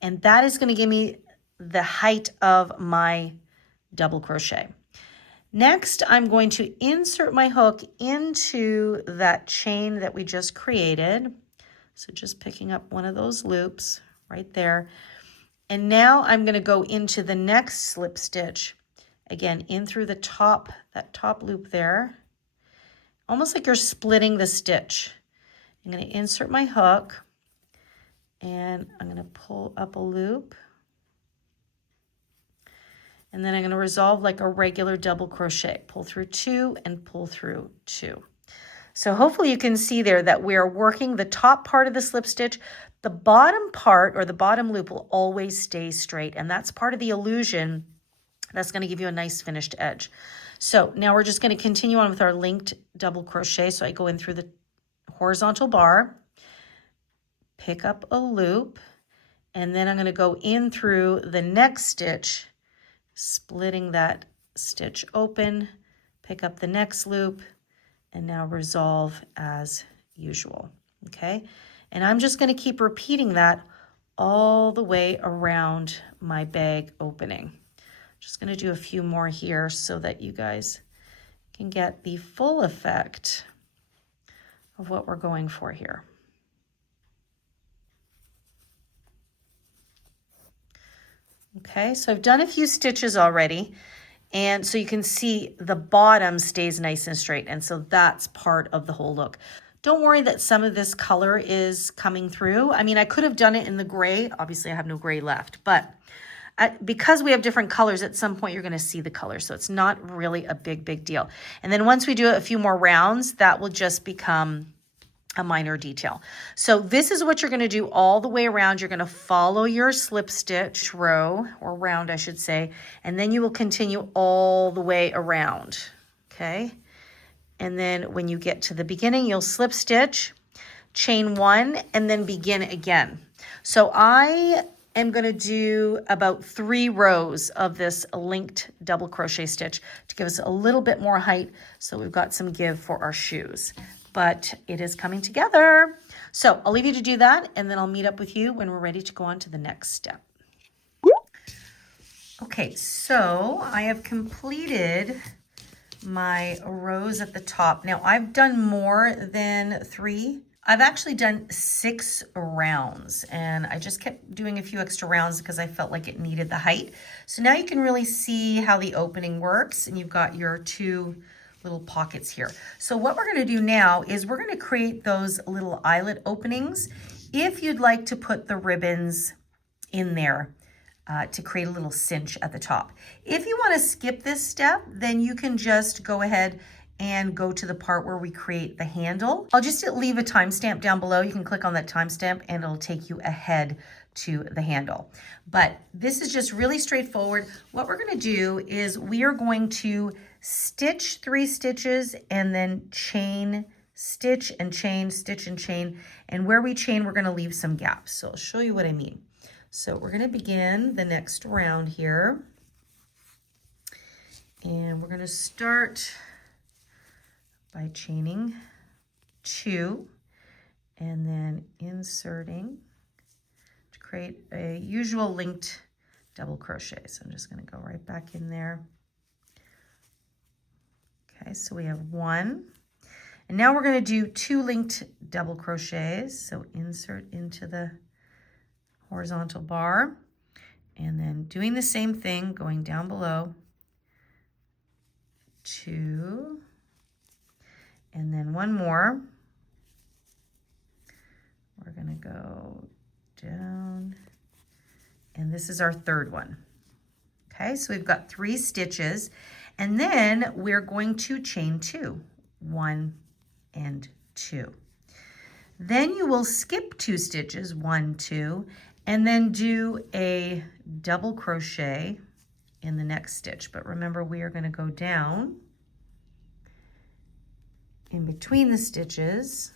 and that is going to give me the height of my double crochet. Next, I'm going to insert my hook into that chain that we just created. So just picking up one of those loops right there. And now I'm going to go into the next slip stitch, again, in through the top, that top loop there, almost like you're splitting the stitch. I'm going to insert my hook, and I'm going to pull up a loop, and then I'm going to resolve like a regular double crochet, pull through two and pull through two. So hopefully you can see there that we are working the top part of the slip stitch. The bottom part or the bottom loop will always stay straight, and that's part of the illusion that's going to give you a nice finished edge. So now we're just going to continue on with our linked double crochet. So I go in through the horizontal bar, pick up a loop, and then I'm going to go in through the next stitch, splitting that stitch open, pick up the next loop, and now resolve as usual. Okay, and I'm just going to keep repeating that all the way around my bag opening. Just going to do a few more here so that you guys can get the full effect of what we're going for here. Okay, so I've done a few stitches already, and so you can see the bottom stays nice and straight, and so that's part of the whole look. Don't worry that some of this color is coming through. I mean, I could have done it in the gray. Obviously, I have no gray left, but because we have different colors, at some point you're going to see the color, so it's not really a big deal. And then once we do a few more rounds, that will just become a minor detail. So this is what you're going to do all the way around. You're going to follow your slip stitch row, or round I should say, and then you will continue all the way around. Okay, and then when you get to the beginning, you'll slip stitch, chain one, and then begin again. So I am going to do about 3 rows of this linked double crochet stitch to give us a little bit more height, so we've got some give for our shoes. But it is coming together. So I'll leave you to do that, and then I'll meet up with you when we're ready to go on to the next step. Okay, so I have completed my rows at the top. Now I've done more than 3. I've actually done 6 rounds, and I just kept doing a few extra rounds because I felt like it needed the height. So now you can really see how the opening works, and you've got your 2 little pockets here. So what we're going to do now is we're going to create those little eyelet openings. If you'd like to put the ribbons in there to create a little cinch at the top. If you want to skip this step, then you can just go ahead and go to the part where we create the handle. I'll just leave a timestamp down below. You can click on that timestamp and it'll take you ahead to the handle. But this is just really straightforward. What we're going to do is we are going to stitch 3 stitches and then chain, stitch and chain, stitch and chain. And where we chain, we're going to leave some gaps. So I'll show you what I mean. So we're going to begin the next round here. And we're going to start by chaining 2 and then inserting to create a usual linked double crochet. So I'm just going to go right back in there. Okay, so we have 1. And now we're going to do 2 linked double crochets. So insert into the horizontal bar, and then doing the same thing, going down below, 2, and then 1 more. We're going to go down, and this is our 3rd one. Okay, so we've got 3 stitches, and then we're going to chain 2, 1 and 2. Then you will skip 2 stitches, 1, 2, and then do a double crochet in the next stitch. But remember, we are going to go down in between the stitches.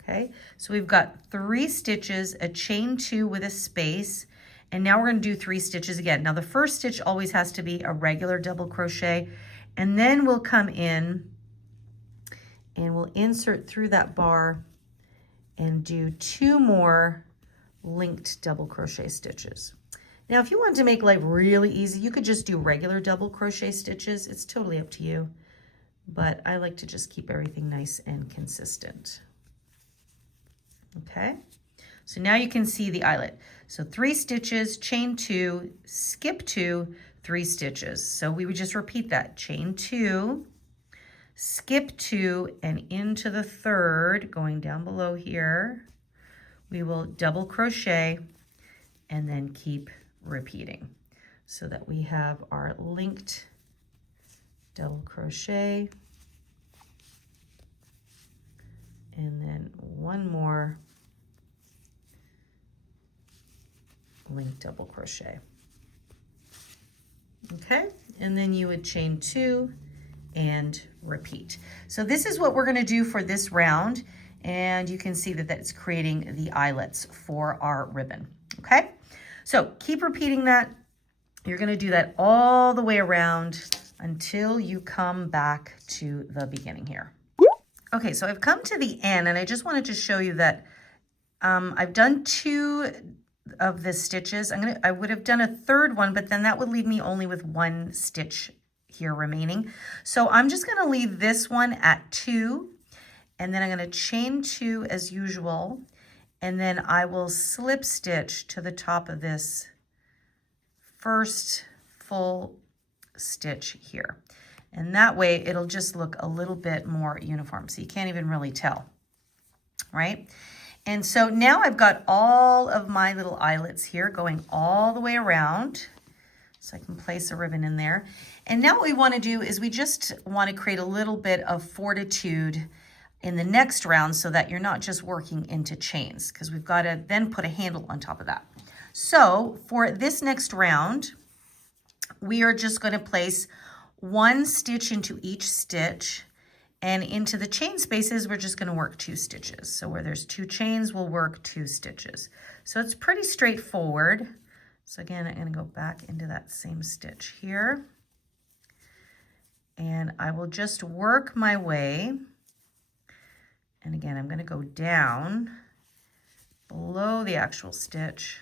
Okay, so we've got 3 stitches, a chain 2 with a space, and now we're going to do 3 stitches again. Now the first stitch always has to be a regular double crochet, and then we'll come in and we'll insert through that bar and do 2 more linked double crochet stitches. Now, if you want to make life really easy, you could just do regular double crochet stitches. It's totally up to you, but I like to just keep everything nice and consistent. Okay, so now you can see the eyelet. So 3 stitches, chain 2, skip 2, 3 stitches. So we would just repeat that, chain 2, skip 2, and into the 3rd, going down below here, we will double crochet and then keep repeating so that we have our linked double crochet, and then 1 more linked double crochet. Okay, and then you would chain 2 and repeat. So this is what we're going to do for this round, and you can see that it's creating the eyelets for our ribbon. Okay, so keep repeating that. You're going to do that all the way around until you come back to the beginning here. Okay, so I've come to the end, and I just wanted to show you that I've done 2 of the stitches. I would have done a 3rd one, but then that would leave me only with 1 stitch here remaining. So I'm just going to leave this one at 2, and then I'm going to chain 2 as usual, and then I will slip stitch to the top of this first full stitch here. And that way it'll just look a little bit more uniform, so you can't even really tell, right? And so now I've got all of my little eyelets here going all the way around. So I can place a ribbon in there. And now what we want to do is we just want to create a little bit of fortitude in the next round so that you're not just working into chains, because we've got to then put a handle on top of that. So for this next round, we are just going to place 1 stitch into each stitch, And into the chain spaces, we're just gonna work 2 stitches. So where there's 2 chains, we'll work 2 stitches. So it's pretty straightforward. So again, I'm gonna go back into that same stitch here. And I will just work my way. And again, I'm gonna go down below the actual stitch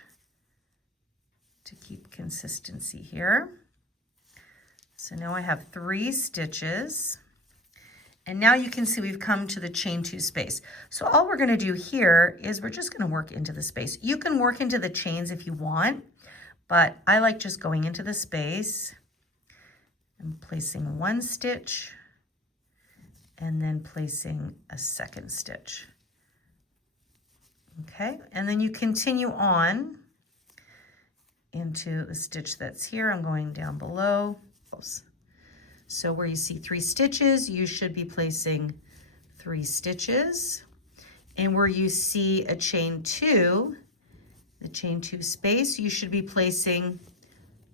to keep consistency here. So now I have 3 stitches. And now you can see we've come to the chain 2 space. So all we're gonna do here is we're just gonna work into the space. You can work into the chains if you want, but I like just going into the space and placing 1 stitch and then placing a 2nd stitch. Okay, and then you continue on into the stitch that's here. I'm going down below. So where you see 3 stitches, you should be placing 3 stitches. And where you see a chain 2, the chain 2 space, you should be placing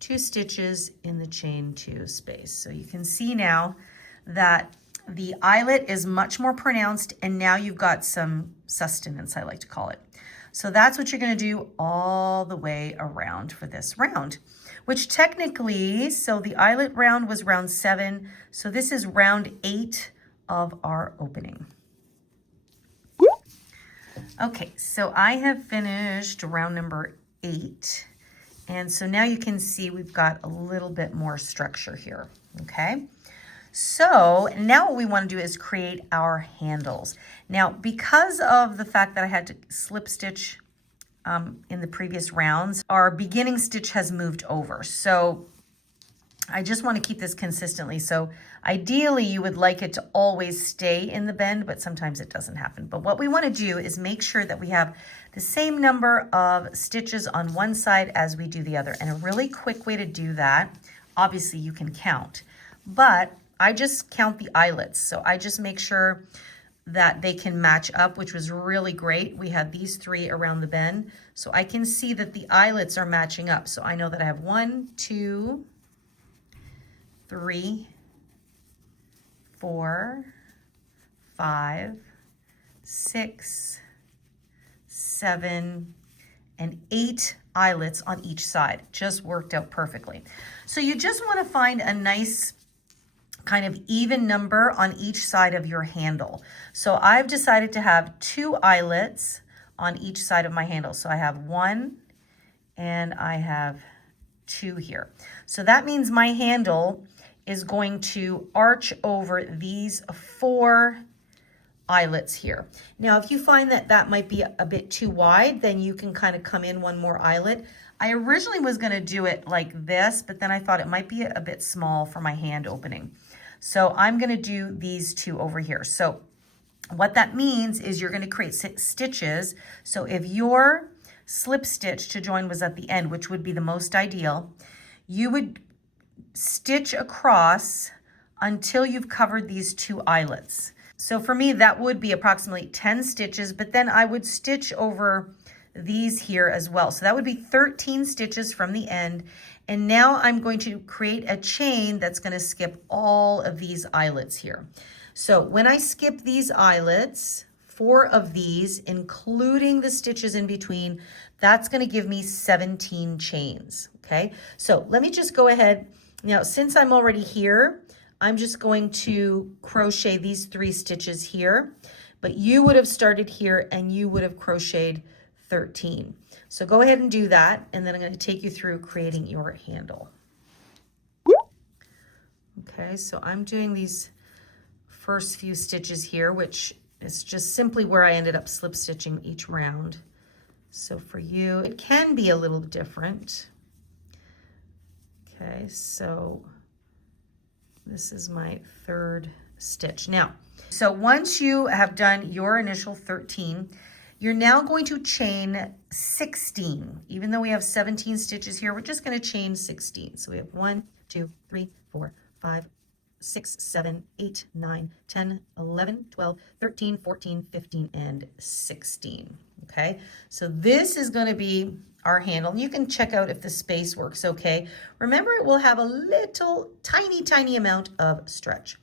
2 stitches in the chain 2 space. So you can see now that the eyelet is much more pronounced, and now you've got some sustenance, I like to call it. So that's what you're gonna do all the way around for this round, which technically, so the eyelet round was round 7, so this is round 8 of our opening. Okay, so I have finished round number 8. And so now you can see we've got a little bit more structure here, okay? So now what we want to do is create our handles. Now, because of the fact that I had to slip stitch in the previous rounds, our beginning stitch has moved over. So I just want to keep this consistently. So ideally you would like it to always stay in the bend, but sometimes it doesn't happen. But what we want to do is make sure that we have the same number of stitches on one side as we do the other. And a really quick way to do that, obviously you can count, but I just count the eyelets. So I just make sure that they can match up, which was really great. We had these 3 around the bend. So I can see that the eyelets are matching up. So I know that I have 1, 2, 3, 4, 5, 6, 7, and 8 eyelets on each side. Just worked out perfectly. So you just want to find a nice kind of even number on each side of your handle. So I've decided to have 2 eyelets on each side of my handle. So I have 1 and I have 2 here. So that means my handle is going to arch over these 4 eyelets here. Now, if you find that that might be a bit too wide, then you can kind of come in 1 more eyelet. I originally was going to do it like this, but then I thought it might be a bit small for my hand opening. So I'm going to do these 2 over here. So what that means is you're going to create 6 stitches. So if your slip stitch to join was at the end, which would be the most ideal, you would stitch across until you've covered these 2 eyelets. So for me, that would be approximately 10 stitches, but then I would stitch over these here as well. So that would be 13 stitches from the end. And now I'm going to create a chain that's going to skip all of these eyelets here. So when I skip these eyelets, 4 of these, including the stitches in between, that's going to give me 17 chains. Okay, so let me just go ahead. Now, since I'm already here, I'm just going to crochet these 3 stitches here, but you would have started here and you would have crocheted 13. So go ahead and do that, and then I'm going to take you through creating your handle. Okay, so I'm doing these first few stitches here, which is just simply where I ended up slip stitching each round. So for you, it can be a little different. Okay, so this is my 3rd stitch. Now, so once you have done your initial 13, you're now going to chain 16. Even though we have 17 stitches here, we're just going to chain 16. So we have 1, 2, 3, 4, 5, 6, 7, 8, 9, 10, 11, 12, 13, 14, 15, and 16. Okay, so this is going to be our handle. You can check out if the space works okay. Remember, it will have a little tiny amount of stretch.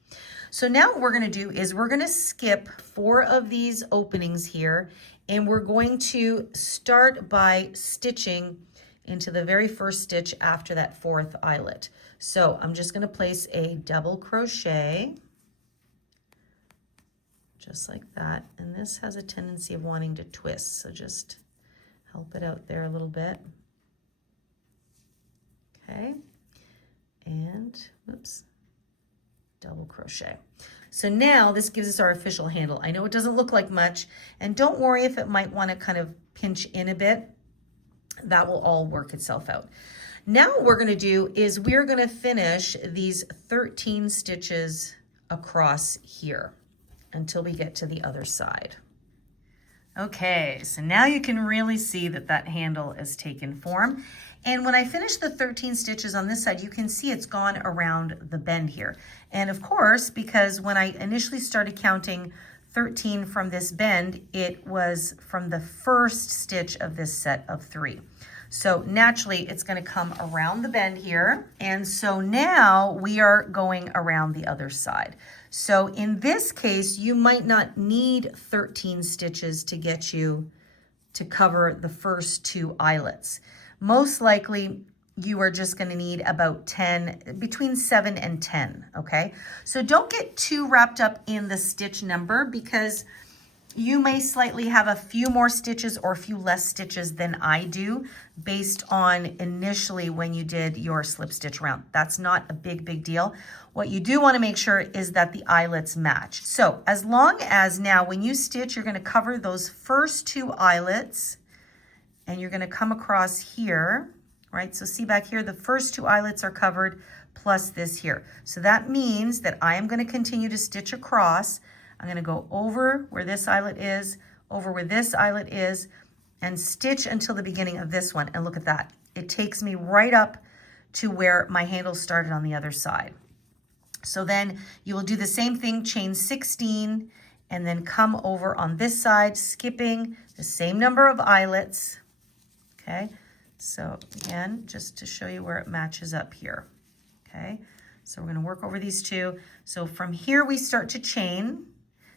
So now what we're going to do is we're going to skip 4 of these openings here, and we're going to start by stitching into the very first stitch after that 4th eyelet. So I'm just going to place a double crochet just like that, and this has a tendency of wanting to twist, so just help it out there a little bit. Okay, and whoops, double crochet. So now this gives us our official handle. I know it doesn't look like much, and don't worry if it might want to kind of pinch in a bit. That will all work itself out. Now what we're going to do is we're going to finish these 13 stitches across here until we get to the other side. Okay, so now you can really see that that handle is taken form. And when I finish the 13 stitches on this side, you can see it's gone around the bend here. And of course, because when I initially started counting 13 from this bend, it was from the first stitch of this set of 3. So naturally, it's going to come around the bend here. And so now we are going around the other side. So in this case, you might not need 13 stitches to get you to cover the first 2 eyelets. Most likely, you are just going to need about 10, between 7 and 10, okay? So don't get too wrapped up in the stitch number, because you may slightly have a few more stitches or a few less stitches than I do based on initially when you did your slip stitch round. That's not a big deal. What you do want to make sure is that the eyelets match. So as long as now when you stitch, you're going to cover those first 2 eyelets, and you're going to come across here, right? So see back here, the first 2 eyelets are covered plus this here. So that means that I am going to continue to stitch across. I'm going to go over where this eyelet is, over where this eyelet is, and stitch until the beginning of this one. And look at that. It takes me right up to where my handle started on the other side. So then you will do the same thing, chain 16, and then come over on this side, skipping the same number of eyelets. Okay, so again, just to show you where it matches up here. Okay, so we're going to work over these 2. So from here we start to chain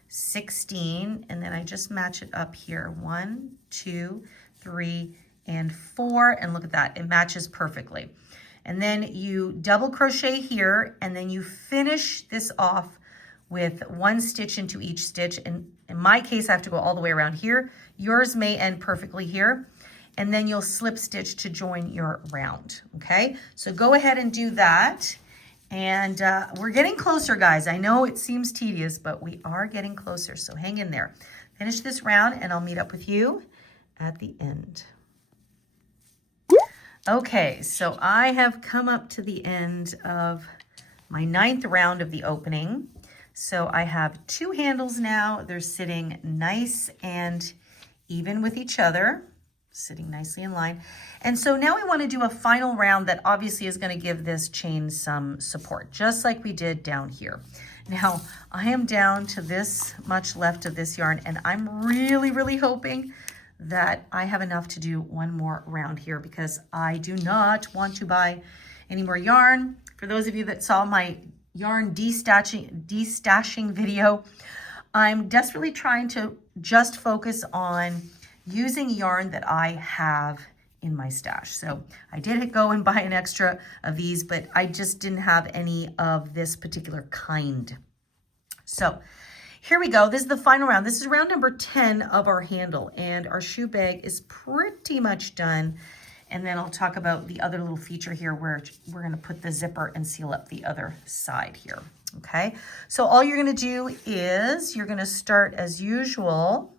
16, and then I just match it up here. 1, 2, 3, and 4, and look at that, it matches perfectly. And then you double crochet here, and then you finish this off with 1 stitch into each stitch. And in my case, I have to go all the way around here. Yours may end perfectly here. And then you'll slip stitch to join your round, okay? So go ahead and do that. And we're getting closer, guys. I know it seems tedious, but we are getting closer, so hang in there. Finish this round, and I'll meet up with you at the end. Okay, so I have come up to the end of my 9th round of the opening. So I have 2 handles now. They're sitting nice and even with each other, sitting nicely in line. And so now we want to do a final round that obviously is going to give this chain some support, just like we did down here. Now, I am down to this much left of this yarn, and I'm really hoping that I have enough to do one more round here, because I do not want to buy any more yarn. For those of you that saw my yarn destashing video, I'm desperately trying to just focus on using yarn that I have in my stash. So I did go and buy an extra of these, but I just didn't have any of this particular kind. So here we go. This is the final round. This is round number 10 of our handle, and our shoe bag is pretty much done. And then I'll talk about the other little feature here where we're going to put the zipper and seal up the other side here. Okay. So all you're going to do is you're going to start as usual,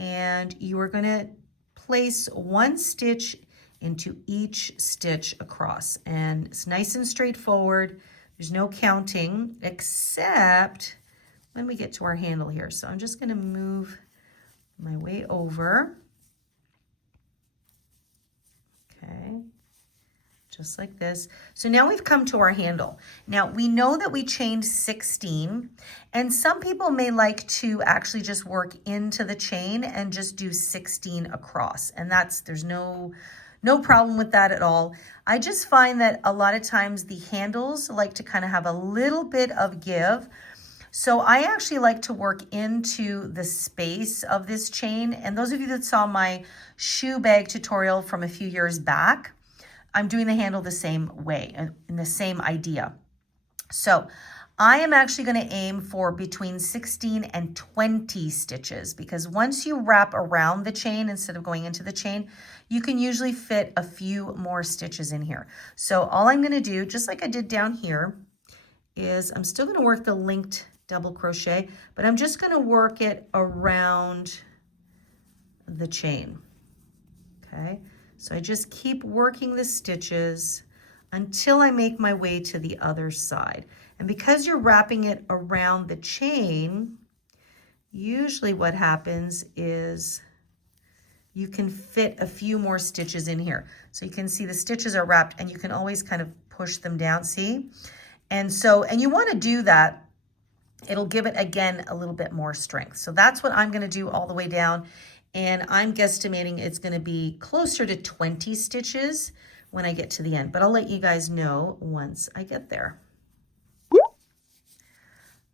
and you are going to place 1 stitch into each stitch across. And it's nice and straightforward. There's no counting except when we get to our handle here. So I'm just going to move my way over. Okay, just like this. So now we've come to our handle. Now we know that we chained 16, and some people may like to actually just work into the chain and just do 16 across. And there's no No problem with that at all. I just find that a lot of times the handles like to kind of have a little bit of give. So I actually like to work into the space of this chain. And those of you that saw my shoe bag tutorial from a few years back, I'm doing the handle the same way, in the same idea. So I am actually going to aim for between 16 and 20 stitches, because once you wrap around the chain instead of going into the chain, you can usually fit a few more stitches in here. So all I'm going to do, just like I did down here, is I'm still going to work the linked double crochet, but I'm just going to work it around the chain. Okay, so I just keep working the stitches until I make my way to the other side. And because you're wrapping it around the chain, usually what happens is you can fit a few more stitches in here. So you can see the stitches are wrapped and you can always kind of push them down, see? And you want to do that. It'll give it, again, a little bit more strength. So that's what I'm going to do all the way down. And I'm guesstimating it's going to be closer to 20 stitches when I get to the end. But I'll let you guys know once I get there.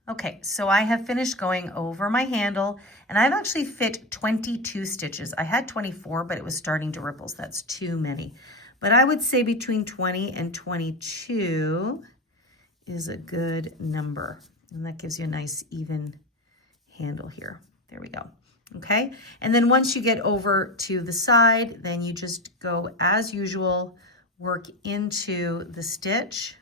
Okay, so I have finished going over my handle, and I've actually fit 22 stitches. I had 24, but it was starting to ripple, so that's too many. But I would say between 20 and 22 is a good number. And that gives you a nice even handle here. There we go. Okay, and then once you get over to the side, then you just go as usual, work into the stitch.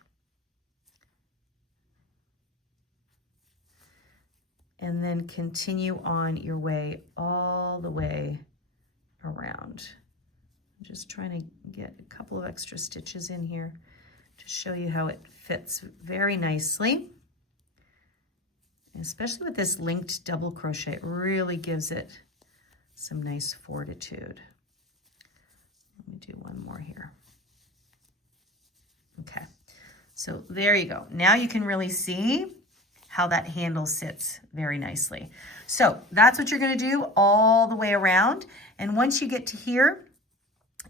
And then continue on your way all the way around. I'm just trying to get a couple of extra stitches in here to show you how it fits very nicely. And especially with this linked double crochet, it really gives it some nice fortitude. Let me do one more here. Okay, so there you go. Now you can really see how that handle sits very nicely. So that's what you're going to do all the way around. And once you get to here,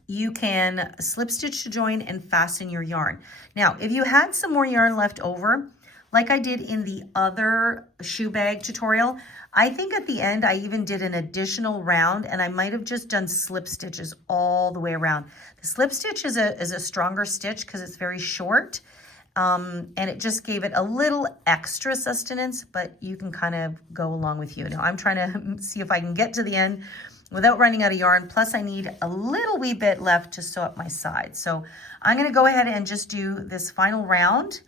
you can slip stitch to join and fasten your yarn. Now, if you had some more yarn left over, like I did in the other shoe bag tutorial, I think at the end I even did an additional round, and I might have just done slip stitches all the way around. The slip stitch is a stronger stitch because it's very short. And it just gave it a little extra sustenance, but you can kind of go along with you. Now I'm trying to see if I can get to the end without running out of yarn. Plus I need a little wee bit left to sew up my side. So I'm going to go ahead and just do this final round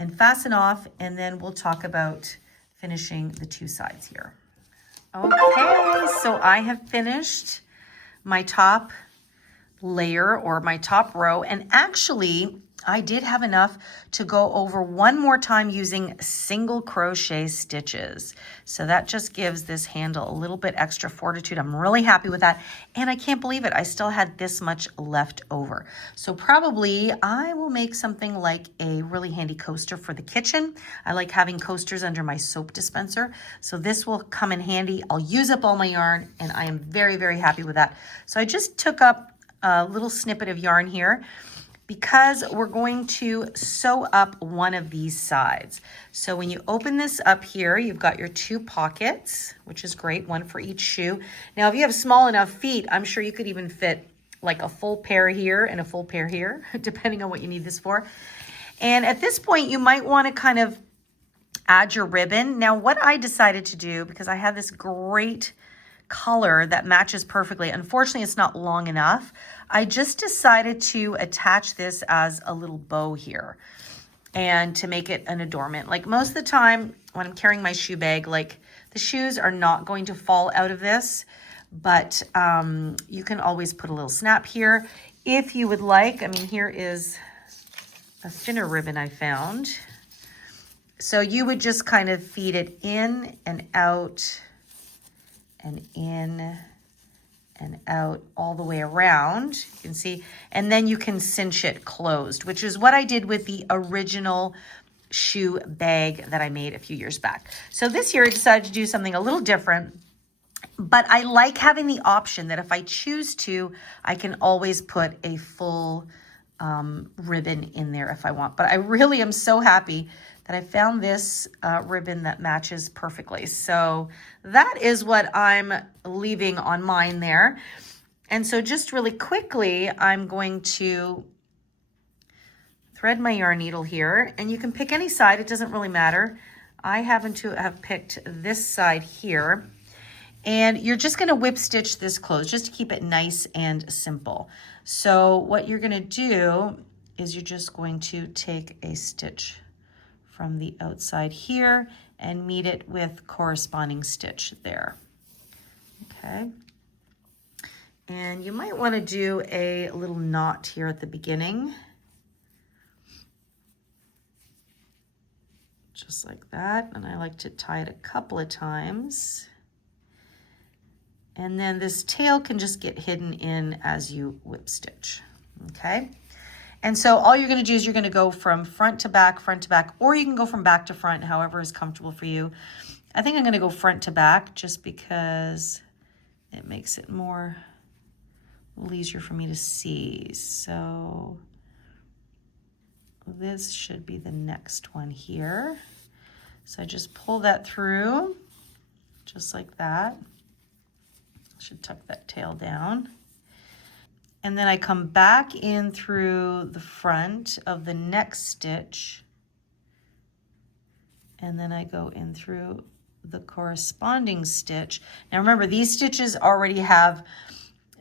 and fasten off, and then we'll talk about finishing the two sides here. Okay, so I have finished my top layer or my top row, and actually I did have enough to go over one more time using single crochet stitches. So that just gives this handle a little bit extra fortitude. I'm really happy with that. And I can't believe it, I still had this much left over. So probably I will make something like a really handy coaster for the kitchen. I like having coasters under my soap dispenser. So this will come in handy. I'll use up all my yarn, and I am very, very happy with that. So I just took up a little snippet of yarn here, because we're going to sew up one of these sides. So when you open this up here, you've got your two pockets, which is great, one for each shoe. Now, if you have small enough feet, I'm sure you could even fit like a full pair here and a full pair here, depending on what you need this for. And at this point, you might want to kind of add your ribbon. Now, what I decided to do, because I had this great color that matches perfectly. Unfortunately, it's not long enough. I just decided to attach this as a little bow here and to make it an adornment. Like most of the time when I'm carrying my shoe bag, like the shoes are not going to fall out of this, but you can always put a little snap here if you would like. I mean, here is a thinner ribbon I found. So you would just kind of feed it in and out and in and out all the way around, you can see, and then you can cinch it closed, which is what I did with the original shoe bag that I made a few years back. So this year I decided to do something a little different. But I like having the option that if I choose to, I can always put a full ribbon in there if I want. But I really am so happy that I found this ribbon that matches perfectly. So that is what I'm leaving on mine there. And so just really quickly, I'm going to thread my yarn needle here, and you can pick any side, it doesn't really matter. I happen to have picked this side here. And you're just going to whip stitch this close just to keep it nice and simple. So what you're going to do is you're just going to take a stitch from the outside here and meet it with corresponding stitch there. Okay. And you might want to do a little knot here at the beginning. Just like that. And I like to tie it a couple of times. And then this tail can just get hidden in as you whip stitch, okay? And so all you're gonna do is you're gonna go from front to back, or you can go from back to front, however is comfortable for you. I think I'm gonna go front to back just because it makes it more, a little easier for me to see. So this should be the next one here. So I just pull that through, just like that. Should tuck that tail down. And then I come back in through the front of the next stitch. And then I go in through the corresponding stitch. Now remember, these stitches already have,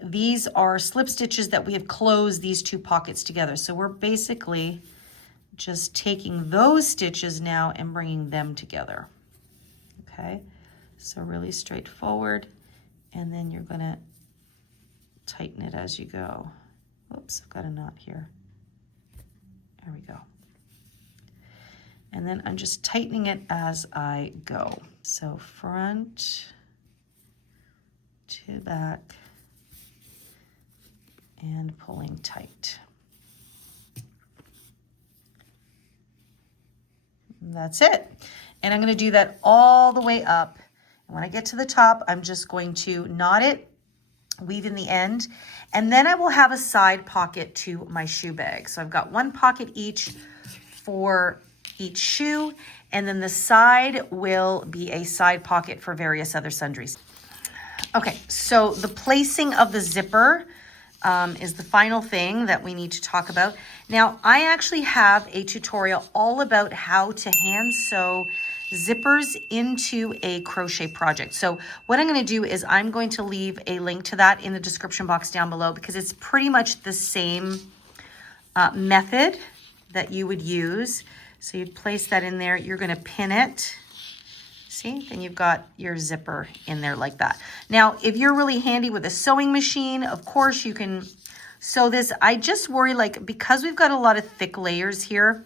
these are slip stitches that we have closed these two pockets together. So we're basically just taking those stitches now and bringing them together. Okay, so really straightforward. And then you're going to tighten it as you go. Oops, I've got a knot here. There we go. And then I'm just tightening it as I go. So front to back and pulling tight. And that's it. And I'm going to do that all the way up. When I get to the top, I'm just going to knot it, weave in the end, and then I will have a side pocket to my shoe bag. So I've got one pocket each for each shoe, and then the side will be a side pocket for various other sundries. Okay, so the placing of the zipper is the final thing that we need to talk about. Now, I actually have a tutorial all about how to hand sew zippers into a crochet project. So what I'm going to do is I'm going to leave a link to that in the description box down below, because it's pretty much the same method that you would use. So you place that in there, you're going to pin it. See, then you've got your zipper in there like that. Now, if you're really handy with a sewing machine, of course you can sew this. I just worry, like, because we've got a lot of thick layers here,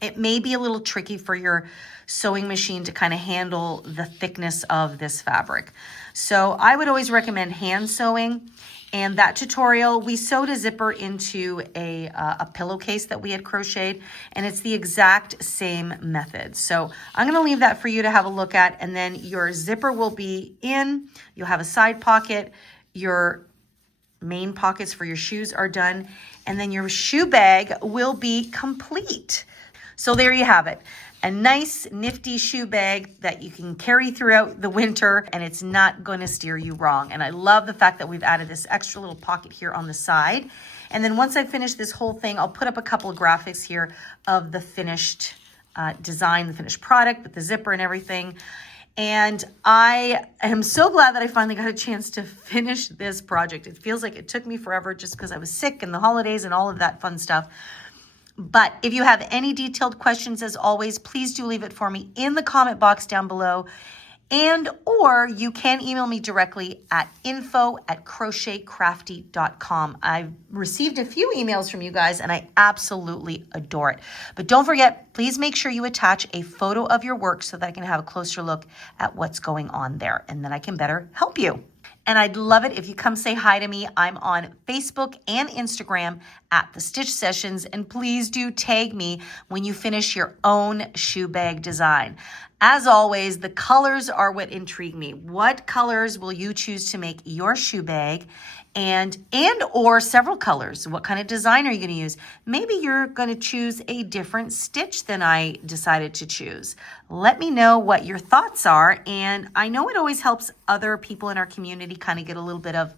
it may be a little tricky for your sewing machine to kind of handle the thickness of this fabric. So I would always recommend hand sewing. And that tutorial, we sewed a zipper into a pillowcase that we had crocheted, and it's the exact same method. So I'm gonna leave that for you to have a look at, and then your zipper will be in, you'll have a side pocket, your main pockets for your shoes are done, and then your shoe bag will be complete. So there you have it. A nice nifty shoe bag that you can carry throughout the winter, and it's not going to steer you wrong. And I love the fact that we've added this extra little pocket here on the side. And then once I finish this whole thing, I'll put up a couple of graphics here of the finished design, the finished product with the zipper and everything. And I am so glad that I finally got a chance to finish this project. It feels like it took me forever just because I was sick and the holidays and all of that fun stuff. But if you have any detailed questions, as always, please do leave it for me in the comment box down below. And or you can email me directly at info@crochetcrafty.com. I've received a few emails from you guys and I absolutely adore it. But don't forget, please make sure you attach a photo of your work so that I can have a closer look at what's going on there, and then I can better help you. And I'd love it if you come say hi to me. I'm on Facebook and Instagram at The Stitch Sessions, and please do tag me when you finish your own shoe bag design. As always, the colors are what intrigue me. What colors will you choose to make your shoe bag? And or several colors. What kind of design are you going to use? Maybe you're going to choose a different stitch than I decided to choose. Let me know what your thoughts are. And I know it always helps other people in our community kind of get a little bit of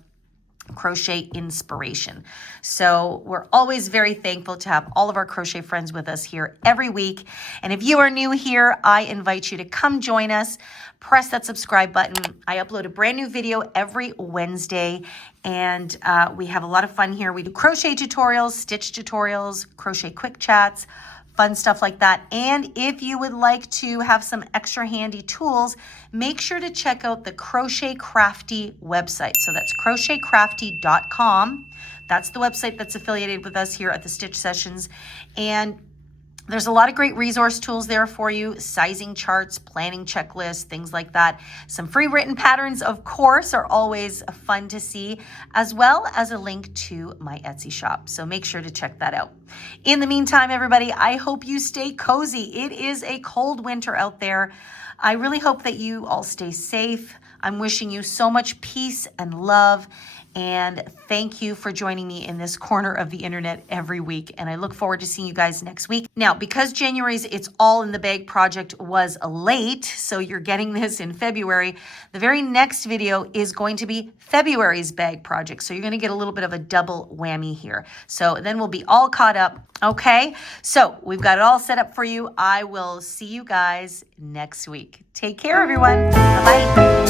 crochet inspiration. So we're always very thankful to have all of our crochet friends with us here every week. And if you are new here, I invite you to come join us. Press that subscribe button. I upload a brand new video every Wednesday, and we have a lot of fun here. We do crochet tutorials, stitch tutorials, crochet quick chats, fun stuff like that. And if you would like to have some extra handy tools, make sure to check out the Crochet Crafty website. So that's crochetcrafty.com. That's the website that's affiliated with us here at the Stitch Sessions. And there's a lot of great resource tools there for you, sizing charts, planning checklists, things like that. Some free written patterns, of course, are always fun to see, as well as a link to my Etsy shop. So make sure to check that out. In the meantime, everybody, I hope you stay cozy. It is a cold winter out there. I really hope that you all stay safe. I'm wishing you so much peace and love. And thank you for joining me in this corner of the internet every week. And I look forward to seeing you guys next week. Now, because January's It's All in the Bag project was late, so you're getting this in February, the very next video is going to be February's bag project. So you're going to get a little bit of a double whammy here. So then we'll be all caught up. Okay, so we've got it all set up for you. I will see you guys next week. Take care, everyone. Bye-bye.